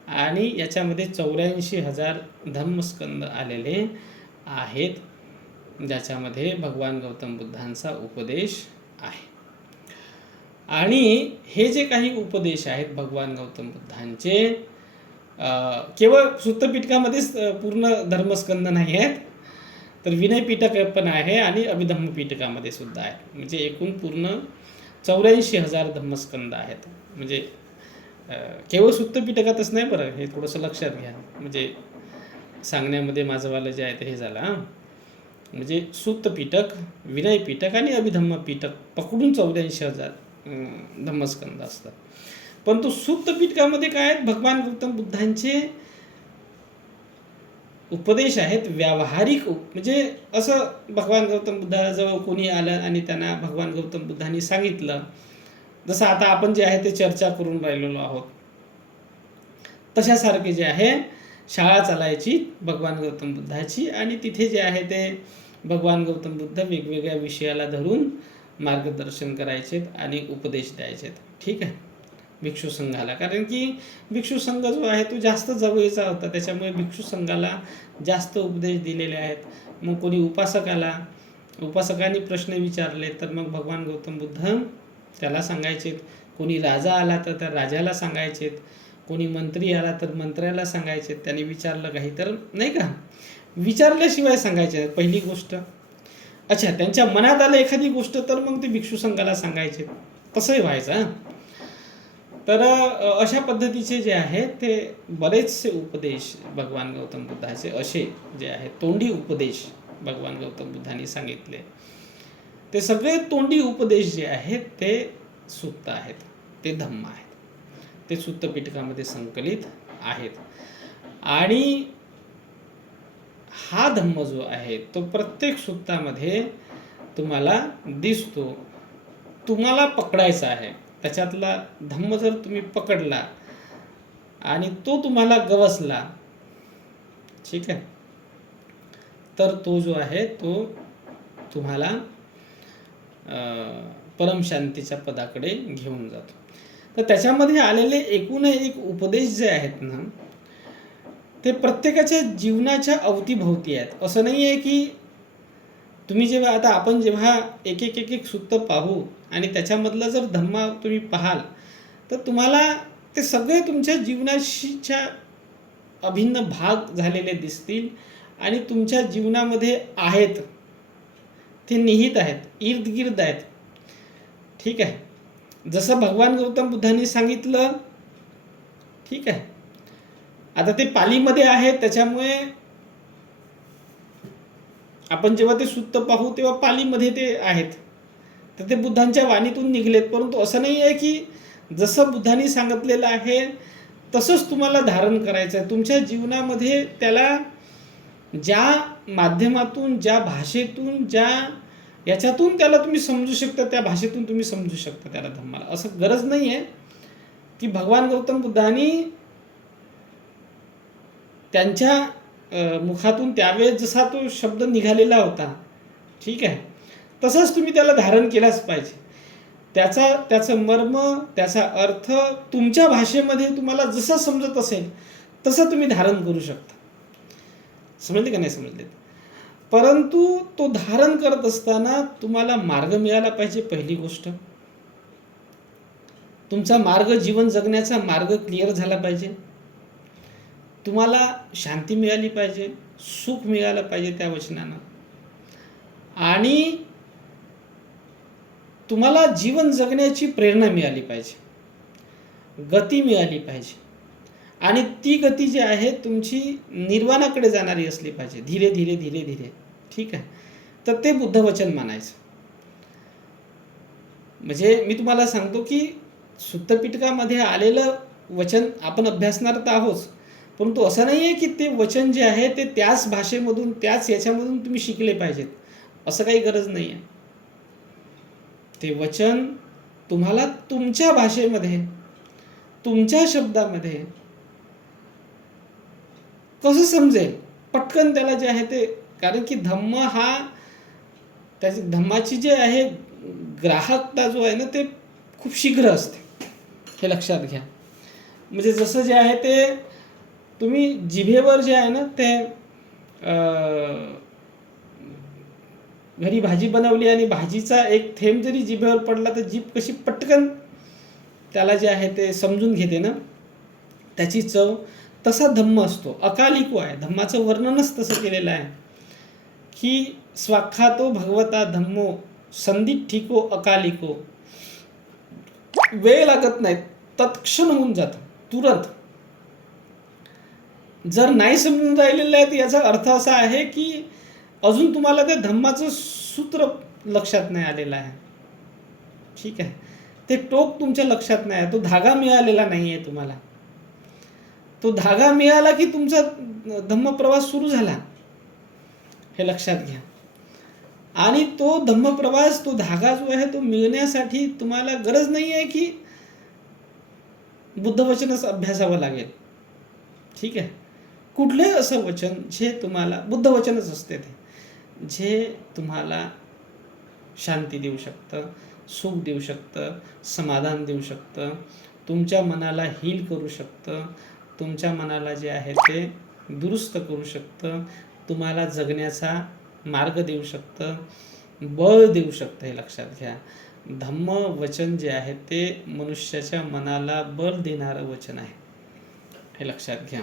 आणि याच्यामध्ये 84,000 धम्मस्कंद आलेले आहेत, ज्याच्यामध्ये भगवान गौतम बुद्धांचा उपदेश आहे. आणि हे जे काही उपदेश आहेत भगवान गौतम बुद्धांचे, केवळ सूत्रपीठकामध्येच पूर्ण धर्मस्कंद नाही आहेत, तर विनय पीठक पण आहे आणि अभिधम्म पीठकामध्ये सुद्धा आहे. म्हणजे एकूण पूर्ण 84,000 धम्मस्कंद आहेत. म्हणजे केवळ सूत्रपीठकातच नाही बरं, हे थोडंसं लक्षात घ्या. म्हणजे सांगण्यामध्ये माझंवालं जे आहे ते हे झालं. म्हणजे सूत्रपीठक, विनय पीठक आणि अभिधम्म पीठक पकडून 84,000 धम्मस्कंद असतात. परंतु सूत्रपीठकामध्ये काय आहेत? भगवान गौतम बुद्धांचे उपदेश आहेत व्यावहारिक म्हणजे असं भगवान गौतम बुद्धाजवळ कोणी आलं आणि त्यांना भगवान गौतम बुद्धांनी सांगितलं, जसं आता आपण जे आहे ते चर्चा करून राहिलेलो आहोत, तशासारखे जे आहे शाळा चालायची भगवान गौतम बुद्धाची, आणि तिथे जे आहे ते भगवान गौतम बुद्ध वेगवेगळ्या विषयाला धरून मार्गदर्शन करायचेत आणि उपदेश द्यायचेत. ठीक आहे, भिक्षू संघाला. कारण की भिक्षू संघ जो आहे तो जास्त जवळचा होता, त्याच्यामुळे भिक्षू संघाला जास्त उपदेश दिलेले आहेत. मग कोणी उपासकांनी प्रश्न विचारले तर मग भगवान गौतम बुद्ध त्याला सांगायचेत. कोणी राजा आला तर त्या राजाला सांगायचेत. कोणी मंत्री आला तर मंत्र्याला सांगायचे. त्यांनी विचारलं काही तर नाही का, विचारल्याशिवाय सांगायचे पहिली गोष्ट. अच्छा, त्यांच्या मनात आलं एखादी गोष्ट तर मग ते भिक्षू संघाला सांगायचे. तसंही व्हायचं. तर अशा पद्धतीचे जे आहे ते बरेचसे उपदेश भगवान गौतम बुद्धाचे असे जे आहे तोंडी उपदेश भगवान गौतम बुद्धांनी सांगितले. ते सगळे तोंडी उपदेश जे आहेत ते सुत्त आहेत, ते धम्म आहेत, ते सुत्त पिटकामध्ये संकलित आहेत. आणि हा धम्म जो आहे तो प्रत्येक सुत्तामध्ये तुम्हाला दिसतो. तुम्हाला पकडायचा आहे. त्याच्यातला धम्म जर तुम्ही पकडला आणि तो तुम्हाला गवसला, ठीक आहे, तर तो जो आहे तो तुम्हाला परमशांतीच्या पदाकडे घेऊन जातो. तर त्याच्यामध्ये आलेले एकूण एक उपदेश जे आहेत ना, ते प्रत्येकाच्या जीवनाच्या अवतीभोवती आहेत. असं नाही आहे की तुम्ही जेव्हा आता आपण जेव्हा एक एक सुत्त पाहू आणि त्याच्यामधलं जर धम्मा तुम्ही पाहाल तर तुम्हाला ते सगळे तुमच्या जीवनाशीच्या अभिन्न भाग झालेले दिसतील आणि तुमच्या जीवनामध्ये आहेत, ते निहित आहेत, इर्दगिर्द आहेत. ठीक आहे, जसं भगवान गौतम बुद्धांनी सांगितलं. ठीक आहे, आता ते पालीमध्ये आहे त्याच्यामुळे आपण जेव्हा ते सुत्त पाहू तेव्हा पालीमध्ये ते आहेत, तर ते बुद्धांच्या वाणीतून निघलेत. परंतु असं नाही आहे की जसं बुद्धांनी सांगितलेलं आहे तसंच तुम्हाला धारण करायचं आहे. तुमच्या जीवनामध्ये त्याला ज्या माध्यमातून, ज्या भाषेतून, ज्या याच्यातून त्याला तुम्ही समजू शकता, त्या भाषेतून तुम्ही समजू शकता त्याला धम्माला. असं गरज नाही आहे की भगवान गौतम बुद्धांनी त्यांच्या मुखातून त्यावेळेस जसा तो शब्द निघालेला होता, ठीक आहे, तसंच तुम्ही त्याला धारण केलाच पाहिजे. त्याचं मर्म, त्याचा अर्थ तुमच्या भाषेमध्ये तुम्हाला जसं समजत असेल तसं तुम्ही धारण करू शकता. समजले का नाही समजले? परंतु तो धारण करत असताना तुम्हाला मार्ग मिळाला पाहिजे. पहिली गोष्ट, तुमचा मार्ग, जीवन जगण्याचा मार्ग क्लिअर झाला पाहिजे. तुम्हाला शांती मिळाली पाहिजे, सुख मिळालं पाहिजे त्या वचनानं, आणि तुम्हाला जीवन जगण्याची प्रेरणा मिळाली पाहिजे, गती मिळाली पाहिजे. आणि ती गती जी आहे तुमची निर्वाणाकडे जाणारी असली पाहिजे, धीरे धीरे धीरे धीरे. ठीक आहे, तर ते बुद्धवचन मानायचं. म्हणजे मी तुम्हाला सांगतो की सुत्तपिटकामध्ये आलेलं वचन आपण अभ्यासणार तर आहोत, परंतु असं नाही आहे की ते वचन जे आहे ते त्याच भाषेमधून, त्याच याच्यामधून तुम्ही शिकले पाहिजेत, असं काही गरज नाही आहे. ते वचन तुम्हाला तुमच्या भाषेमध्ये, तुमच्या शब्दामध्ये कसं समजेल पटकन त्याला जे आहे ते. कारण की धम्म हा, त्याची धम्माची जे आहे ग्राहकता जो आहे ना ते खूप शीघ्र असते, हे लक्षात घ्या. म्हणजे जसं जे आहे ते तुम्ही जिभेवर जे आहे ना ते घरी भाजी बनवली आणि भाजीचा एक थेंब जरी जिभेवर पडला तर जीभ कशी पटकन त्याला जे आहे ते समजून घेते ना, त्याची चव. तसा धम्म असतो, अकालिको आहे. धम्माचं वर्णनच तसं केलेलं आहे की स्वाख्यातो भगवता धम्मो संदिठ्ठिको अकालिको. वेळ लागत नाही, तत्क्षण होऊन जातं, तुरंत. जर नाही समजून राहिलेलं आहे तर याचा अर्थ असा आहे की अजून तुम्हाला त्या धम्माचं सूत्र लक्षात नाही आलेलं आहे. ठीक आहे, ते टोक तुमच्या लक्षात नाही आहे, तो धागा मिळालेला नाही आहे तुम्हाला. तो धागा मिळाला की तुमचा धम्मप्रवास सुरू झाला, हे लक्षात घ्या. आणि तो धम्मप्रवास, तो धागा जो आहे तो मिळण्यासाठी तुम्हाला गरज नाही आहे की बुद्धवचनच अभ्यासावं लागेल. ठीक आहे. कुठलंही असं वचन जे तुम्हाला, बुद्धवचनच असते ते, जे तुम्हाला शांती देऊ शकतं, सुख देऊ शकतं, समाधान देऊ शकतं, तुमच्या मनाला हील करू शकतं, तुमच्या मनाला जे आहे ते दुरुस्त करू शकतं, तुम्हाला जगण्याचा मार्ग देऊ शकतं, बळ देऊ शकतं, हे लक्षात घ्या. धम्म वचन जे आहे ते मनुष्याच्या मनाला बळ देणारं वचन आहे, हे लक्षात घ्या.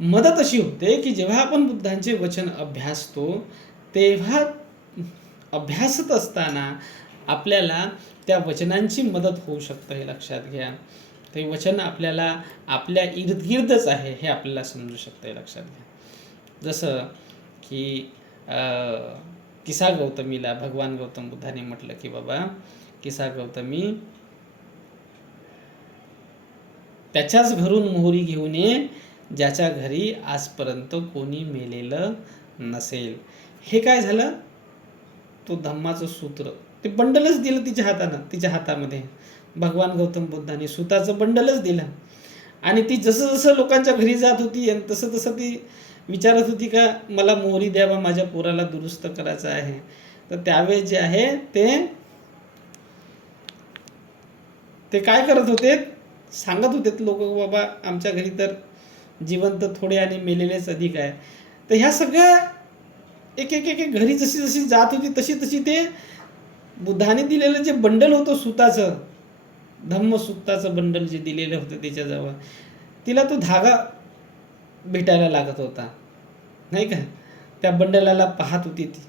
मदत अशी होते की जेव्हा आपण बुद्धांचे वचन अभ्यासतो तेव्हा अभ्यासत असताना आपल्याला त्या वचनांची मदत होऊ शकतं, हे लक्षात घ्या. ते वचन आपल्याला आपल्या इर्दगिर्दच आहे हे आपल्याला समजू शकतं, हे लक्षात घ्या. जसं की किसा गौतमीला भगवान गौतम बुद्धाने म्हटलं की बाबा किसा गौतमी, त्याच्याच घरून मोहरी घेऊन ये ज्याच्या घरी आजपर्यंत कोणी मेलेलं नसेल. हे काय झालं, तो धम्माचं सूत्र, ते बंडलच दिलं तिच्या हातानं, तिच्या हातामध्ये भगवान गौतम बुद्धाने सूताचं बंडलच दिलं. आणि ती जसं जसं लोकांच्या घरी जात होती आणि तसं तसं ती विचारत होती का मला मोहरी द्यावा, माझ्या पोराला दुरुस्त करायचं आहे. तर त्यावेळेस जे आहे ते काय करत होते, सांगत होते लोक, बाबा आमच्या घरी तर जिवंत थोडे आणि मेलेलेच अधिक आहे. तर ह्या सगळ्या एक एक एक घरी जशी जशी जात होती तशी तशी ते बुद्धाने दिलेलं जे बंडल होतं सूताचं, धम्मसूत्राचं बंडल जे दिलेलं होतं त्याच्याजवळ, तिला तो धागा भेटायला लागत होता, नाही का. त्या बंडलाला पाहत होती ती.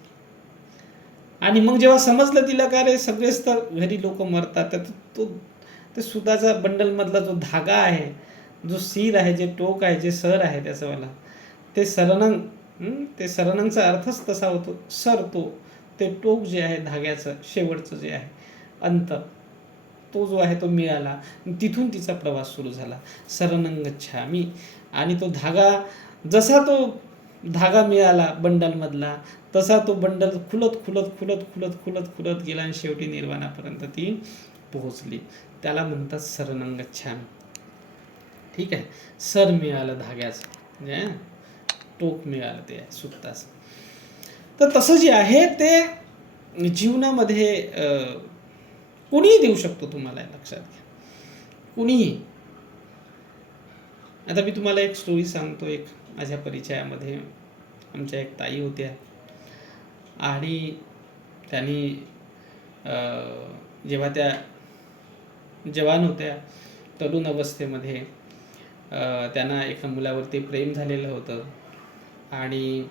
आणि मग जेव्हा समजलं तिला का रे सगळेच तर घरी लोक मरतात, तर तो ते सुताचा बंडलमधला जो धागा आहे, जो सीर आहे, जे टोक आहे, जे सर आहे त्याचंवाला, ते सरनंग, ते सरनंगचा अर्थच तसा होतो, सर, ते टोक जे आहे धाग्याचं शेवटचं जे आहे अंत, तो जो आहे तो मिळाला. तिथून तिचा प्रवास सुरू झाला, शरणं गच्छामि. आणि तो धागा, जसा तो धागा मिळाला बंडलमधला, तसा तो बंडल खुलत खुलत खुलत खुलत खुलत खुलत गेला आणि शेवटी निर्वाणापर्यंत ती पोहोचली. त्याला म्हणतात शरणं गच्छामि. ठीक आहे. सर मिळालं धाग्याचं, म्हणजे टोक मिळालं ते सूत्राचं. तर तसं जे आहे ते जीवनामध्ये कोणीही देऊ शकतो तुम्हाला, लक्षात घ्या, कोणीही. आता मी तुम्हाला एक स्टोरी सांगतो. एक माझ्या परिचयामध्ये आमच्या एक ताई होत्या आणि त्यांनी जेव्हा त्या जवान होत्या, तरुण अवस्थेमध्ये, त्यांना एका मुलावरती प्रेम झालेलं होतं. आणि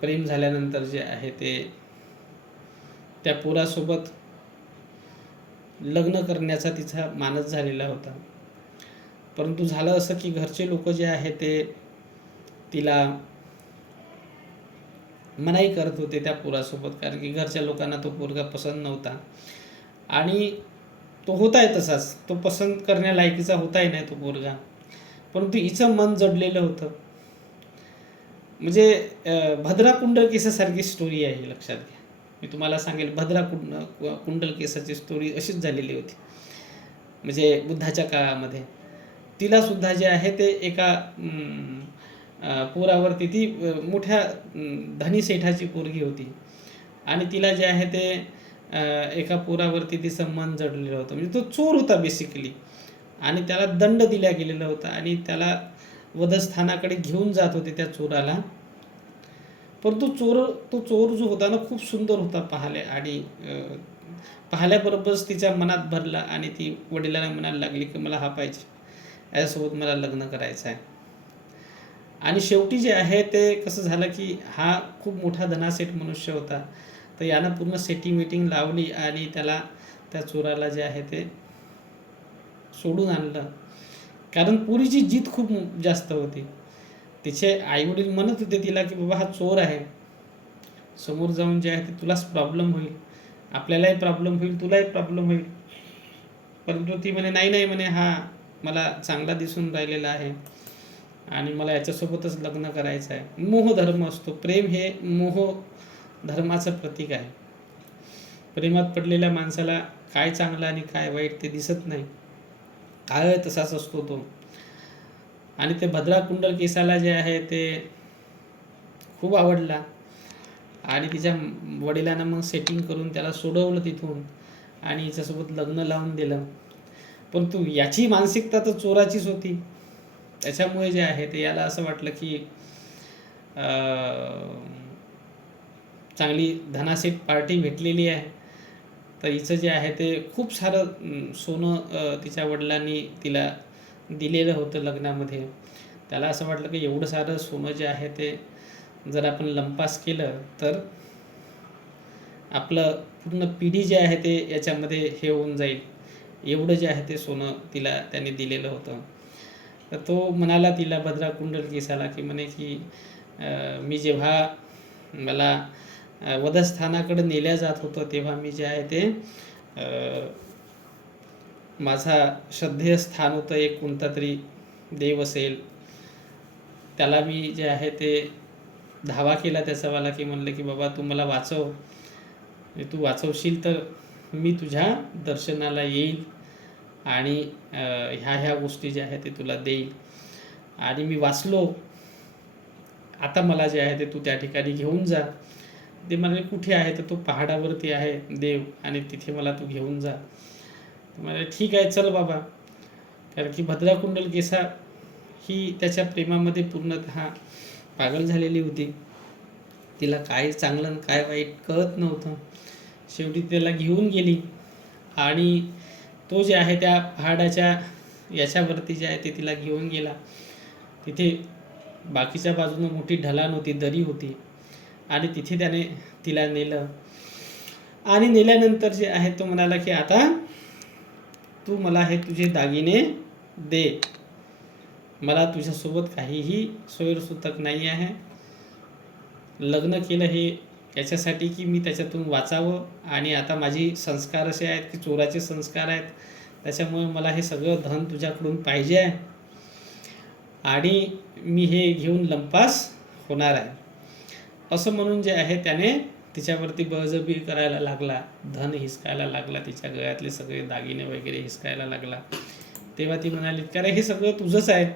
प्रेम झाल्यानंतर जे आहे ते त्या पोरासोबत लग्न करण्याचा तिचा मानस झालेला होता. परंतु झालं असं की घरचे लोक जे आहे ते तिला मनाई करत होते त्या पोरासोबत, कारण की घरच्या लोकांना तो पोरगा पसंत नव्हता. आणि तो होताय तसाच, तो पसंत करण्यालायकीचा होताही नाही तो पोरगा, परंतु हिचं मन जडलेलं होतं. म्हणजे भद्रा कुंडल केसासारखी स्टोरी आहे, लक्षात घ्या. मी तुम्हाला सांगेल, भद्रा कुंडल केसाची स्टोरी अशीच झालेली होती. म्हणजे बुद्धाच्या काळामध्ये तिला सुद्धा जे आहे ते एका पोरावरती, ती मोठ्या धनी सेठाची पोरगी होती आणि तिला जे आहे ते एका पोरावरती तिचं मन जडलेलं होतं. म्हणजे तो चोर होता बेसिकली, आणि त्याला दंड दिला गेलेला होता आणि त्याला वधस्थानाकडे घेऊन जात होते त्या चोराला. परंतु तो चोर जो होता ना, खूप सुंदर होता पाहायला, आणि पाहिल्याबरोबरच तिच्या मनात भरला आणि ती वडिलांना म्हणायला लागली की मला हा पाहिजे, याच्यासोबत मला लग्न करायचं आहे. आणि शेवटी जे आहे ते कसं झालं की हा खूप मोठा धनासेठ मनुष्य होता, तर यानं पूर्ण सेटिंग लावली आणि त्याला, त्या चोराला जे आहे ते सोडून आणलं. कारण पुरीची जीत खूप जास्त होती. तिचे आईवडील म्हणत होते तिला की बाबा हा चोर आहे, समोर जाऊन जे आहे ते तुलाच प्रॉब्लेम होईल, आपल्यालाही प्रॉब्लेम होईल, तुलाही प्रॉब्लेम होईल. परंतु ती म्हणे नाही म्हणे, हा मला चांगला दिसून राहिलेला आहे आणि मला याच्यासोबतच लग्न करायचं आहे. मोह धर्म असतो. प्रेम हे मोह धर्माचं प्रतीक आहे. प्रेमात पडलेल्या माणसाला काय चांगलं आणि काय वाईट ते दिसत नाही. काळ तसाच असतो तो. आणि ते भद्रा कुंडलकेसाला जे आहे ते खूप आवडला आणि तिच्या वडिलांना मग सेटिंग करून त्याला सोडवलं तिथून आणि हिच्यासोबत लग्न लावून दिलं. परंतु याची मानसिकता तर चोराचीच होती. त्याच्यामुळे जे आहे ते याला असं वाटलं की चांगली धनासेट पार्टी भेटलेली आहे, तर हिचं जे आहे ते खूप सारं सोनं तिच्या वडिलांनी तिला दिलेलं होतं लग्नामध्ये. त्याला असं वाटलं की एवढं सारं सोनं जे आहे ते जर आपण लंपास केलं तर आपलं पूर्ण पिढी जे आहे ते याच्यामध्ये हे होऊन जाईल. एवढं जे आहे ते सोनं तिला त्याने दिलेलं होतं. तर तो म्हणाला तिला भद्रा कुंडलकेसाला की म्हणे की मी जेव्हा मला वधस्थानाकडे नेल्या जात होतं तेव्हा मी जे आहे ते माझा श्रद्धेय स्थान होतं, एक कोणता तरी देव असेल, त्याला मी जे आहे ते धावा केला त्याचावाला की म्हणलं की बाबा तू मला वाचव, तू वाचवशील तर मी तुझ्या दर्शनाला येईल आणि ह्या गोष्टी ज्या आहेत ते तुला देईल. आणि मी वाचलो, आता मला जे आहे ते तू त्या ठिकाणी घेऊन जा. ते म्हणाले कुठे आहे? तर तो पहाडावरती आहे देव आणि तिथे मला तू घेऊन जा. म्हणाले ठीक आहे चल बाबा. कारण की भद्रा कुंडलकेसा ही त्याच्या प्रेमामध्ये पूर्णतः पागल झालेली होती. तिला काय चांगलं काय वाईट कळत नव्हतं. शेवटी त्याला घेऊन गेली आणि तो जे आहे त्या पहाडाच्या याच्यावरती जे आहे ते तिला घेऊन गेला. तिथे बाकीच्या बाजूनं मोठी ढलान होती, दरी होती आणि तिथे त्याने तिला नेलं. आणि नेल्यानंतर जे आहे तो म्हणाला की आता तू मला हे तुझे दागिने दे, मला तुझ्यासोबत काहीही सोयरसुतक नाही आहे. लग्न केलं हे याच्यासाठी की मी त्याच्यातून वाचावं आणि आता माझे संस्कार असे आहेत की चोराचे संस्कार आहेत, त्याच्यामुळे मला हे सगळं धन तुझ्याकडून पाहिजे आहे आणि मी हे घेऊन लंपास होणार आहे. असं म्हणून जे आहे त्याने तिच्यावरती बळजबरी करायला लागला, धन हिसकायला लागला, तिच्या गळ्यातले सगळे दागिने वगैरे हिसकायला लागला. तेव्हा ती म्हणाली कारण हे सगळं तुझंच आहे,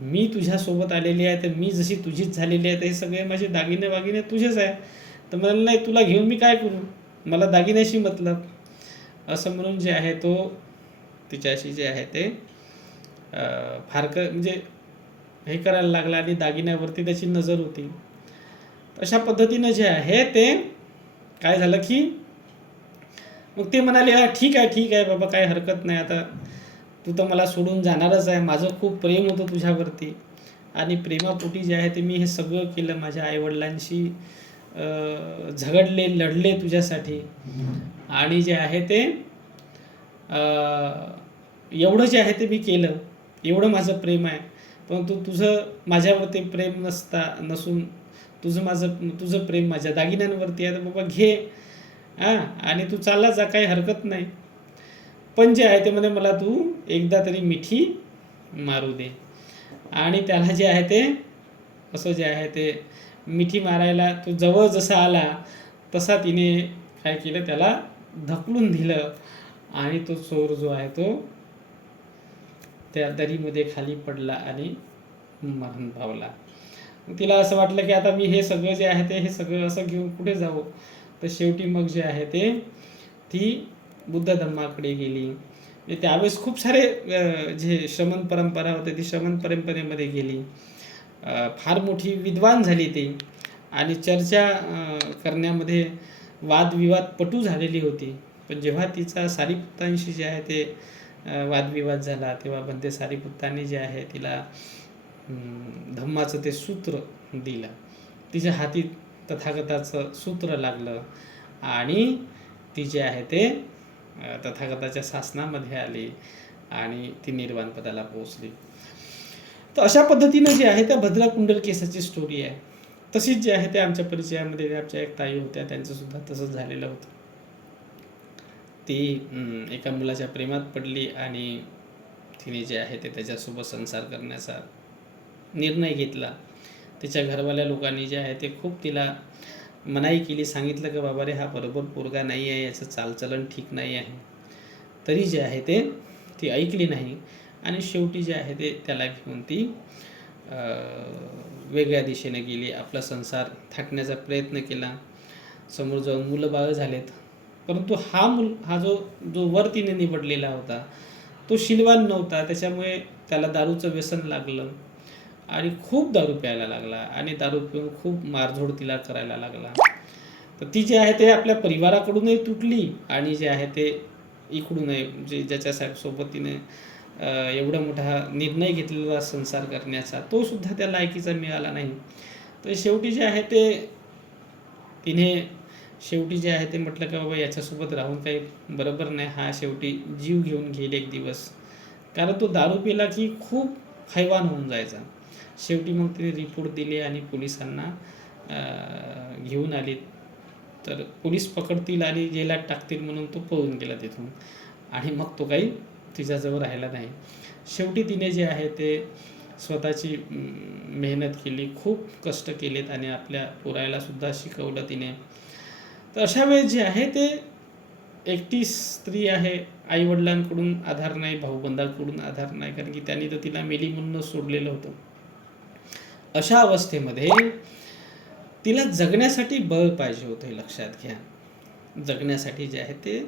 मी तुझ्यासोबत आलेली आहे, तर मी जशी तुझीच झालेली आहे, तर हे सगळे माझे दागिने वागिने तुझेच आहे. तर म्हणाले नाही तुला घेऊन मी काय करू, मला दागिन्याशी मतलब. असं म्हणून जे आहे तो तिच्याशी जे आहे ते फारकं म्हणजे हे करायला लागला आणि दागिन्यावरती त्याची नजर होती. अशा पद्धतीनं जे आहे ते काय झालं की मग ते म्हणाले ठीक आहे बाबा, काय हरकत नाही, आता तू तर मला सोडून जाणारच आहे, माझं खूप प्रेम होतं तुझ्यावरती आणि प्रेमापोटी जे आहे ते मी हे सगळं केलं, माझ्या आईवडिलांशी झगडले, लढले तुझ्यासाठी आणि जे आहे ते एवढं जे आहे ते मी केलं, एवढं माझं प्रेम आहे. परंतु तुझं माझ्यावरती प्रेम नसून तुझं प्रेम माझ्या दागिन्यांवरती आहे, तर बाबा घे आणि तू चालला जा, काही हरकत नाही. पण जे आहे ते म्हणे मला तू एकदा तरी मिठी मारू दे. आणि त्याला जे आहे ते असं जे आहे ते मिठी मारायला तो जवळ जसा आला तसा तिने काय केलं, त्याला ढकलून दिलं आणि तो चोर जो आहे तो त्या दरीमध्ये खाली पडला आणि मरण पावला. तिला असं वाटलं की आता मी हे सगळं जे आहे ते हे सगळं असं घेऊन कुठे जाऊ. तर शेवटी मग जे आहे ते ती बुद्ध धर्माकडे गेली. त्यावेळेस खूप सारे जे श्रमण परंपरा होते ती श्रमण परंपरेमध्ये गेली. फार मोठी विद्वान झाली ती आणि चर्चा करण्यामध्ये वादविवाद पटू झालेली होती. पण जेव्हा तिचा सारीपुत्तांशी जे आहे ते वादविवाद झाला तेव्हा बंदे सारीपुत्तांनी जे आहे तिला धम्माचं ते सूत्र दिलं. तिच्या हाती तथागताचं सूत्र लागलं आणि ती जे आहे ते तथागताच्या शासनामध्ये आली आणि ती निर्वाण पदाला पोहोचली. तर अशा पद्धतीनं जे आहे त्या भद्रा कुंडलकेसाची स्टोरी आहे. तशीच जे आहे ते आमच्या परिचयामध्ये आमच्या एक ताई होत्या, त्यांचं सुद्धा तसंच झालेलं होतं. ती एका मुलाच्या प्रेमात पडली आणि तिने जे आहे ते त्याच्यासोबत संसार करण्याचा निर्णय घेतला. तिच्या घरवाल्या लोकांनी जे आहे ते खूप तिला मनाई केली, सांगितलं की बाबा रे हा बरोबर पोरगा नाही आहे, याचं चालचलन ठीक नाही आहे. तरी जे आहे ते ती ऐकली नाही आणि शेवटी जे आहे ते त्याला घेऊन ती वेगळ्या दिशेने गेली. आपला संसार थाटण्याचा प्रयत्न केला. समोर जाऊन मुलं बाळ झालेत, परंतु हा जो वर तिने निवडलेला होता तो शीलवान नव्हता. त्याच्यामुळे त्याला दारूचं व्यसन लागलं आणि खूप दारू प्यायला लागला आणि दारू पिऊन खूप मारझोड तिला करायला लागला. तर ती जे आहे ते आपल्या परिवाराकडूनही तुटली आणि जे आहे ते इकडूनही, म्हणजे ज्याच्यासोबत तिने एवढा मोठा निर्णय घेतलेला संसार करण्याचा, तो सुद्धा त्या लायकीचा मिळाला नाही. तर शेवटी जे आहे ते तिने जे आहे ते म्हटलं की बाबा याच्यासोबत राहून काही बरोबर नाही, हा शेवटी जीव घेऊन गेले एक दिवस. कारण तो दारू पिला की खूप हैवान होऊन जायचा. शेवटी मग तिने रिपोर्ट दिली आणि पोलिसांना घेऊन आली. तर पोलीस पकडतील आणि जेलात टाकतील म्हणून तो पळून गेला तिथून आणि मग तो काही तिच्याजवळ राहिला नाही. शेवटी तिने जे आहे ते स्वतःची मेहनत केली, खूप कष्ट केलेत आणि आपल्या पोराला सुद्धा शिकवलं तिने. तर अशा वेळेस जे आहे ते एकटी स्त्री आहे, आईवडिलांकडून आधार नाही, भाऊबंधाकडून आधार नाही, कारण की त्यांनी तर तिला मेली म्हणून सोडलेलं होतं. अशा अवस्थेमध्ये तिला जगण्यासाठी बळ पाहिजे होतं, हे लक्षात घ्या. जगण्यासाठी जे आहे ते,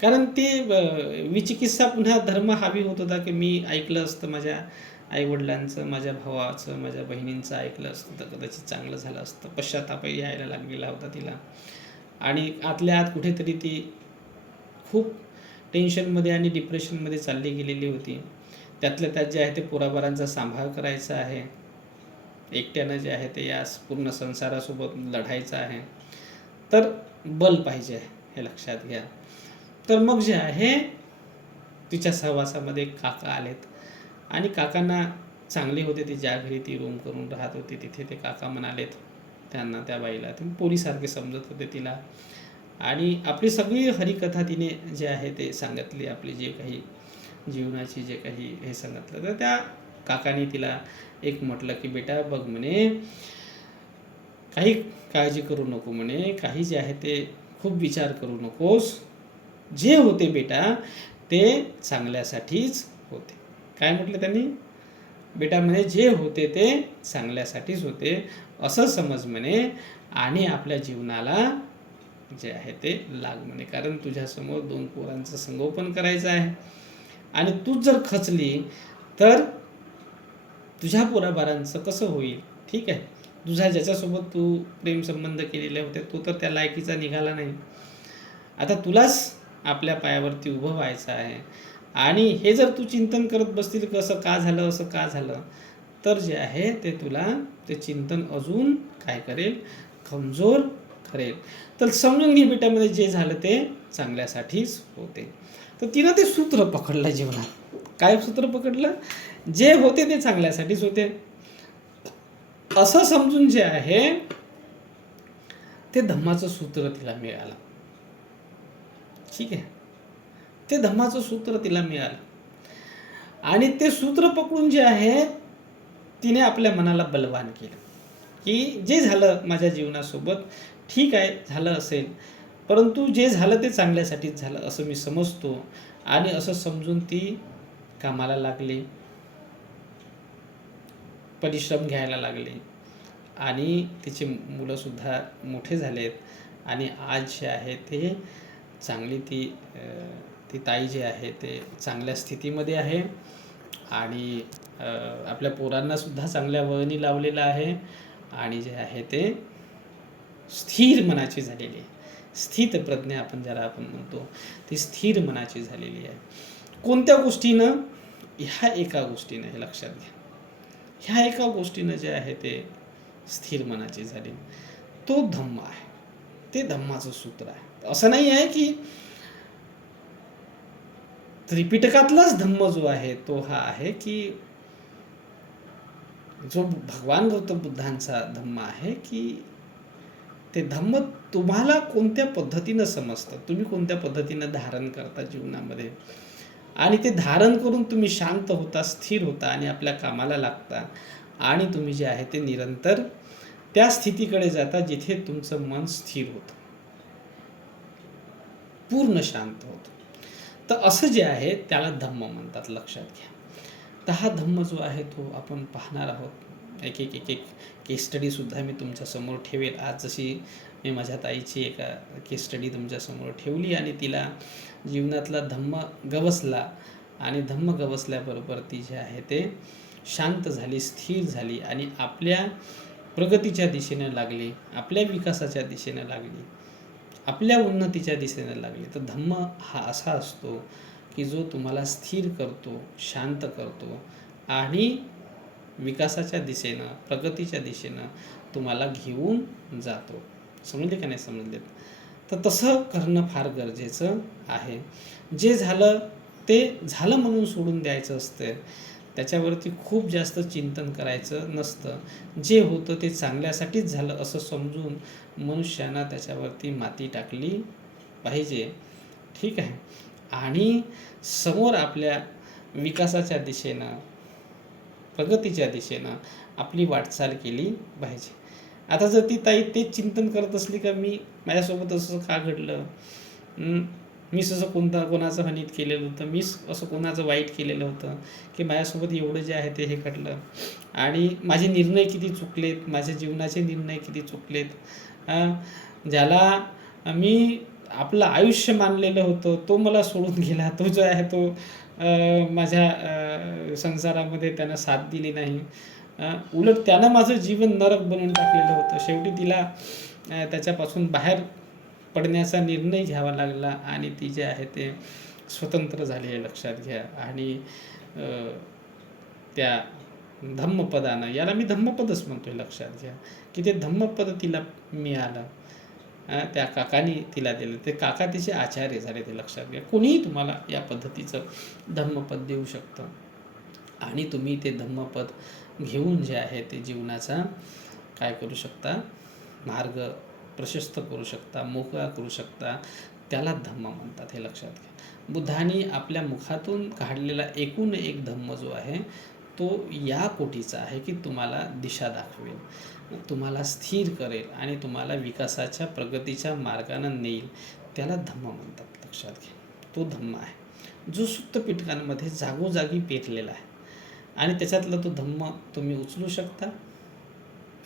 कारण ते विचिकित्सा पुन्हा धर्म हावी होत होता की मी ऐकलं असतं माझ्या आईवडिलांचं, माझ्या भावाचं, माझ्या बहिणींचं ऐकलं असतं तर कदाचित चांगलं झालं असतं. पश्चातापही यायला लागलेला होता तिला आणि आतल्या आत कुठेतरी ती खूप टेन्शनमध्ये आणि डिप्रेशनमध्ये चालली गेलेली होती. त्यातल्या त्यात जे आहे ते पोराबारांचा सांभाळ करायचा आहे, एकट्यानं जे आहे ते या पूर्ण संसारासोबत लढायचं आहे. तर बल पाहिजे, हे लक्षात घ्या. तर मग जे आहे तिच्या सहवासामध्ये काका आलेत आणि काकांना चांगले होते, ते ज्या घरी ती रूम करून राहत होती तिथे ते काका म्हणालेत त्यांना, त्या बाईला, ते पोरीसारखे समजत होते तिला आणि आपली सगळी हरिकथा तिने जे आहे ते सांगितली, आपली जे काही जीवनाची जे काही हे सांगितलं. तर त्या काकाने तिला एक म्हटलं की बेटा बघ म्हणे, काही काळजी करू नको म्हणे, काही जे आहे ते खूप विचार करू नकोस, जे होते बेटा ते चांगल्यासाठीच होते. काय म्हटलं त्यांनी? बेटा म्हणे जे होते ते चांगल्यासाठीच होते असं समज म्हणे आणि आपल्या जीवनाला जे आहे ते लाग म्हणे. कारण तुझ्यासमोर 2 पोरांचं संगोपन करायचं आहे आणि तूच जर खचली तर तुझ्या पोराबारांचं कसं होईल? ठीक आहे, तुझा ज्याच्यासोबत तू प्रेमसंबंध केलेले होते तो तर त्या लायकीचा निघाला नाही. आता तुलाच आपल्या पायावरती उभं व्हायचं आहे आणि हे जर तू चिंतन करत बसतील की असं का झालं, असं का झालं, तर जे आहे ते तुला ते चिंतन अजून काय करेल, कमजोर करेल. तर समजून घे बेटामध्ये जे झालं ते चांगल्यासाठीच होते. तर तिनं ते सूत्र पकडलं जीवनात. काय सूत्र पकडलं? जे होते ते चांगल्यासाठीच होते असं समजून जे आहे ते धम्माचं सूत्र तिला मिळालं. ठीक आहे, ते धम्माचं सूत्र तिला मिळालं आणि ते सूत्र पकडून जे आहे तिने आपल्या मनाला बलवान केलं की जे झालं माझ्या जीवनासोबत ठीक आहे, झालं असेल, परंतु जे झालं ते चांगल्यासाठीच झालं असं मी समजतो. आणि असं समजून ती कामाला लागली, परिश्रम घ्यायला लागली आणि तिचे मुलंसुद्धा मोठे झालेत आणि आज जे आहे ते चांगली ती ताई जे आहे ते चांगल्या स्थितीमध्ये आहे आणि आपल्या पोरांनासुद्धा चांगल्या वळणी लावलेलं आहे आणि जे आहे ते स्थिर मनाची झालेली आहे. स्थित प्रज्ञा आपण म्हणतो, ती स्थिर मनाची झालेली आहे. कोणत्या गोष्टीनं? ह्या एका गोष्टीनं, हे लक्षात घ्या, ह्या एका गोष्टीनं जे आहे ते स्थिर मनाची झाली. तो धम्म आहे, ते धम्माचं सूत्र आहे. असं नाही आहे की त्रिपिटकातलाच धम्म जो आहे तो हा आहे की जो भगवान गौतम बुद्धांचा धम्म आहे की ते धम्म तुम्हाला कोणत्या पद्धतीनं समजतं, तुम्ही कोणत्या पद्धतीनं धारण करता जीवनामध्ये, आणि ते धारण करून तुम्ही शांत होता, स्थिर होता आणि आपल्या कामाला लागता, आणि तुम्ही जे आहे ते निरंतर त्या स्थितीकडे जाता जिथे तुमचं मन स्थिर होतं, पूर्ण शांत होतं. तर असं जे आहे त्याला धम्म म्हणतात, लक्षात घ्या. तर हा धम्म जो आहे तो आपण पाहणार आहोत. एक एक एक एक केस स्टडीसुद्धा मी तुमच्यासमोर ठेवेल. आज जशी मी माझ्या ताईची एका केस स्टडी तुमच्यासमोर ठेवली आणि तिला जीवनातला धम्म गवसला, आणि धम्म गवसल्याबरोबर ती जे आहे ते शांत झाली, स्थिर झाली आणि आपल्या प्रगतीच्या दिशेने लागली, आपल्या विकासाच्या दिशेने लागली, आपल्या उन्नतीच्या दिशेने लागली. तर धम्म हा असा असतो की जो तुम्हाला स्थिर करतो, शांत करतो आणि विकासाच्या दिशेनं, प्रगतीच्या दिशेनं तुम्हाला घेऊन जातो. समजले का नाही समजले? तर तसं करणं फार गरजेचं आहे. जे झालं ते झालं म्हणून सोडून द्यायचं असतं, त्याच्यावरती खूप जास्त चिंतन करायचं नसतं. जे होतं ते चांगल्यासाठीच झालं असं समजून मनुष्यानं त्याच्यावरती माती टाकली पाहिजे. ठीक आहे. आणि समोर आपल्या विकासाच्या दिशेनं, प्रगतीच्या दिशेनं आपली वाटचाल केली पाहिजे. आता जर ती ताई तेच चिंतन करत असली का माझ्यासोबत असं का घडलं, मीच असं कोणाचं हानीत केलेलं होतं, मीच असं कोणाचं वाईट केलेलं होतं की माझ्यासोबत एवढं जे आहे ते हे घडलं, आणि माझे निर्णय किती चुकलेत, माझ्या जीवनाचे निर्णय किती चुकलेत, ज्याला मी आपलं आयुष्य मानलेलं होतं तो मला सोडून गेला, तो जो आहे तो माझ्या संसारामध्ये त्यानं साथ दिली नाही, उलट त्यानं माझं जीवन नरक बनवून टाकलेलं होतं. शेवटी तिला त्याच्यापासून बाहेर पडण्याचा निर्णय घ्यावा लागला आणि ती जे आहे ते स्वतंत्र झाली आहे, लक्षात घ्या. आणि त्या धम्मपदानं, याला मी धम्मपदच म्हणतोय, लक्षात घ्या की ते धम्मपद तिला मिळालं, त्या काकानी तिला दिलं. ते काका तिचे आचार्य झाले, ते लक्षात घ्या. कोणीही तुम्हाला या पद्धतीचं धम्मपद देऊ शकतं आणि तुम्ही ते धम्मपद घेऊन जे आहे ते जीवनाचा काय करू शकता, मार्ग प्रशस्त करू शकता, मोकळा करू शकता. त्याला धम्म म्हणतात, हे लक्षात घ्या. बुद्धांनी आपल्या मुखातून काढलेला एकूण एक धम्म जो आहे तो या कोटीचा आहे की तुम्हाला दिशा दाखवेल, तुम्हाला स्थिर करेल आणि तुम्हाला विकासाच्या, प्रगतीच्या मार्गानं नेईल. त्याला धम्म म्हणतात, लक्षात घ्या. तो धम्म आहे जो सुप्त पिटकांमध्ये जागोजागी पेरलेला आहे, आणि त्याच्यातला तो धम्म तुम्ही उचलू शकता.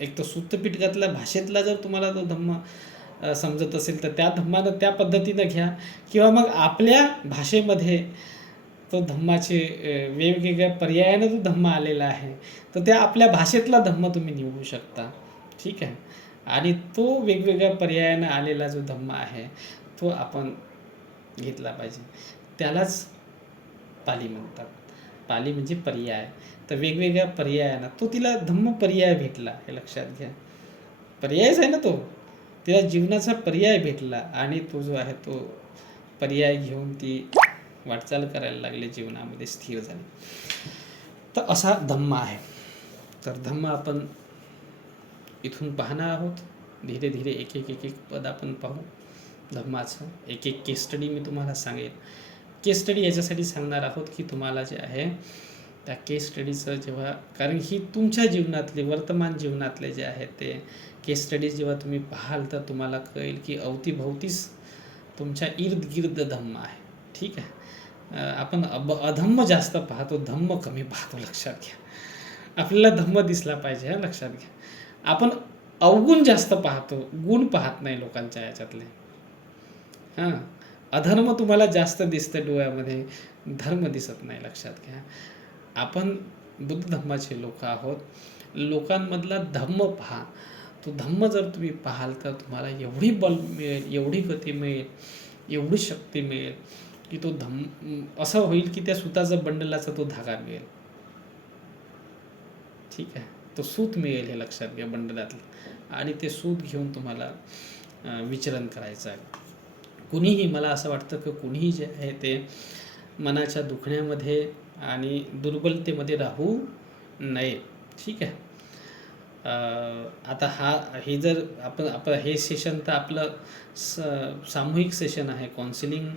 एक तर सुप्त पिटकातल्या भाषेतला जर तुम्हाला तो धम्म समजत असेल तर त्या धम्मानं त्या पद्धतीनं घ्या, किंवा मग आपल्या भाषेमध्ये तो धम्माचे वेगवेगळ्या पर्यायानं जो धम्म आलेला आहे तर त्या आपल्या भाषेतला धम्म तुम्ही निवडू शकता. ठीक आहे. आणि तो वेगवेगळ्या पर्यायानं आलेला जो धम्म आहे तो आपण घेतला पाहिजे. त्यालाच पाली म्हणतात. पाली म्हणजे पर्याय. तर वेगवेगळ्या पर्यायानं तो तिला धम्म पर्याय भेटला, हे लक्षात घ्या. पर्यायच आहे ना तो, तिला जीवनाचा पर्याय भेटला आणि तो जो आहे तो पर्याय घेऊन ती वाटचाल करायला लागली, जीवनामध्ये स्थिर झाली. तर असा धम्म आहे. तर धम्म आपण इथून पाहणार आहोत. धीरे धीरे एक एक एक एक पद आपण पाहू धम्माचं. एक एक केस स्टडी मी तुम्हाला सांगेल. केस स्टडी याच्यासाठी सांगणार आहोत की तुम्हाला जे आहे त्या केस स्टडीचं जेव्हा, कारण ही तुमच्या जीवनातले, वर्तमान जीवनातले जे आहे ते केस स्टडीज जेव्हा तुम्ही पाहाल तर तुम्हाला कळेल की अवतीभवतीच तुमच्या इर्दगिर्द धम्म आहे. ठीक आहे. आपण अधम्म जास्त पाहतो, धम्म कमी पाहतो, लक्षात घ्या. आपल्याला धम्म दिसला पाहिजे, हा लक्षात घ्या. आपण अवगुण जास्त पाहतो, गुण पाहत नाही लोकांच्या याच्यातले. अधर्म तुम्हाला जास्त दिसतं डोळ्यामध्ये, धर्म दिसत नाही, लक्षात घ्या. आपण बुद्ध धम्माचे लोक आहोत. लोकांमधला धम्म पहा. तो धम्म जर तुम्ही पाहाल तर तुम्हाला एवढी बल मिळेल, एवढी गती मिळेल, एवढी शक्ती मिळेल की तो धम्म असं होईल की त्या सुताचा बंडलाचा तो धागा मिळेल. ठीक आहे. तो सूत मिळेल, हे लक्षात घ्या, बंडलातलं. आणि ते सूत घेऊन तुम्हाला विचलन करायचं आहे. कुणीही, मला असं वाटतं की कुणीही जे आहे ते मनाच्या दुखण्यामध्ये आणि दुर्बलतेमध्ये राहू नये. ठीक आहे. आता हे जर आपण हे सेशन तर आपलं सामूहिक सेशन आहे. काउन्सिलिंग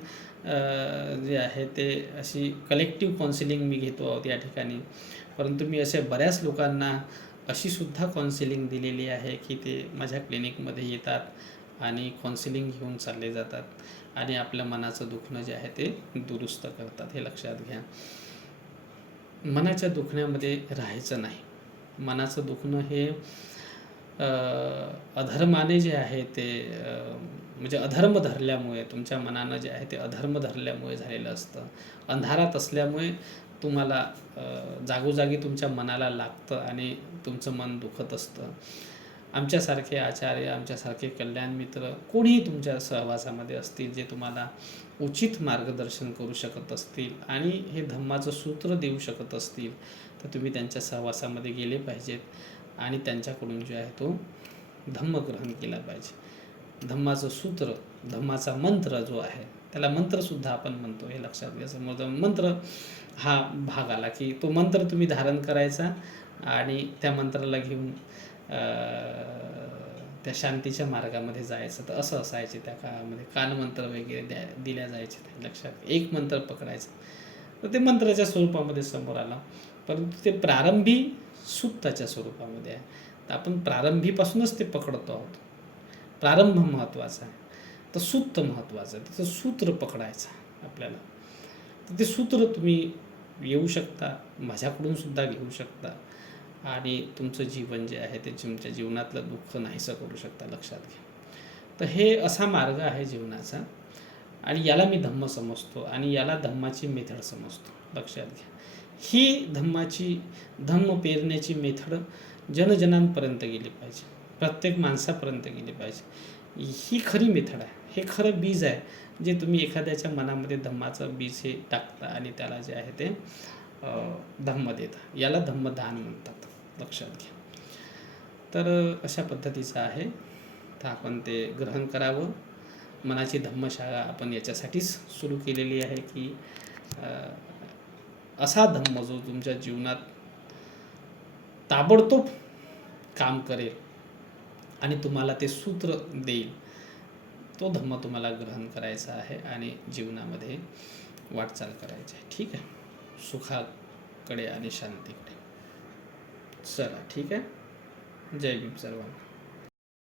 जे आहे ते अशी कलेक्टिव्ह काउन्सिलिंग मी घेतो आहोत या ठिकाणी. परंतु मी अशा बऱ्याच लोकांना अशी सुद्धा काउन्सिलिंग दिलेली आहे की ते माझ्या क्लिनिकमध्ये येतात आणि काउन्सिलिंग घेऊन चालले जातात आणि आपल्या मनाचं दुखणं जे आहे ते दुरुस्त करतात. हे लक्षात घ्या. मनाच्या दुखण्यामध्ये राहायचं नाही. मनाचं दुखणं हे अधर्माने जे आहे ते म्हणजे अधर्म धरल्यामुळे, तुमच्या मनानं जे आहे ते अधर्म धरल्यामुळे झालेलं असतं. अंधारात असल्यामुळे तुम्हाला जागोजागी तुमच्या मनाला लागतं आणि तुमचं मन दुखत असतं. आमच्यासारखे आचार्य, आमच्यासारखे कल्याण मित्र कोणीही तुमच्या सहवासामध्ये असतील जे तुम्हाला उचित मार्गदर्शन करू शकत असतील आणि हे धम्माचं सूत्र देऊ शकत असतील, तर तुम्ही त्यांच्या सहवासामध्ये गेले पाहिजेत आणि त्यांच्याकडून जो आहे तो धम्म ग्रहण केला पाहिजे. धम्माचं सूत्र, धम्माचा मंत्र जो आहे, त्याला मंत्रसुद्धा आपण म्हणतो, हे लक्षात घ्या. समोर मंत्र हा भाग आला की तो मंत्र तुम्ही धारण करायचा आणि त्या मंत्राला घेऊन त्या शांतीच्या मार्गामध्ये जायचं. तर असं असायचे त्या काळामध्ये. कानमंत्र वगैरे दिल्या जायचे. लक्षात एक मंत्र पकडायचं तर ते मंत्राच्या स्वरूपामध्ये समोर आला. परंतु ते प्रारंभी सुत्ताच्या स्वरूपामध्ये आहे. तर आपण प्रारंभीपासूनच ते पकडतो आहोत. प्रारंभ महत्त्वाचा आहे, तर सूत्र महत्त्वाचं आहे. त्याचं सूत्र पकडायचं आपल्याला. तर ते सूत्र तुम्ही येऊ शकता, माझ्याकडून सुद्धा घेऊ शकता आणि तुमचं जीवन जे आहे ते तुमच्या जीवनातलं दुःख नाहीसं करू शकता. लक्षात घ्या. तर हे असा मार्ग आहे जीवनाचा आणि याला मी धम्म समजतो आणि याला धम्माची मेथड समजतो. लक्षात घ्या. ही धम्म पेरण्याची मेथड जनजनांपर्यंत गेली पाहिजे, प्रत्येक माणसापर्यंत गेली पाहिजे. ही खरी मेथड आहे. हे खरं बीज आहे जे तुम्ही एखाद्याच्या मनामध्ये धम्माचं बीज हे टाकता आणि त्याला जे आहे ते धम्म देता. याला धम्मदान म्हणतात. लक्षात घ्या. तर अशा पद्धतीचं आहे. तर आपण ते ग्रहण करावं. मनाची धम्मशाळा आपण याच्यासाठीच सुरू केलेली आहे की असा धम्म जो तुमच्या जीवनात ताबडतोब काम करेल आणि तुम्हाला ते सूत्र देईल, तो धम्म तुम्हाला ग्रहण करायचा आहे आणि जीवनामध्ये वाटचाल करायची आहे. ठीक आहे. सुखाकडे आणि शांतीकडे. चला ठीक आहे. जय भीम सर्वांना.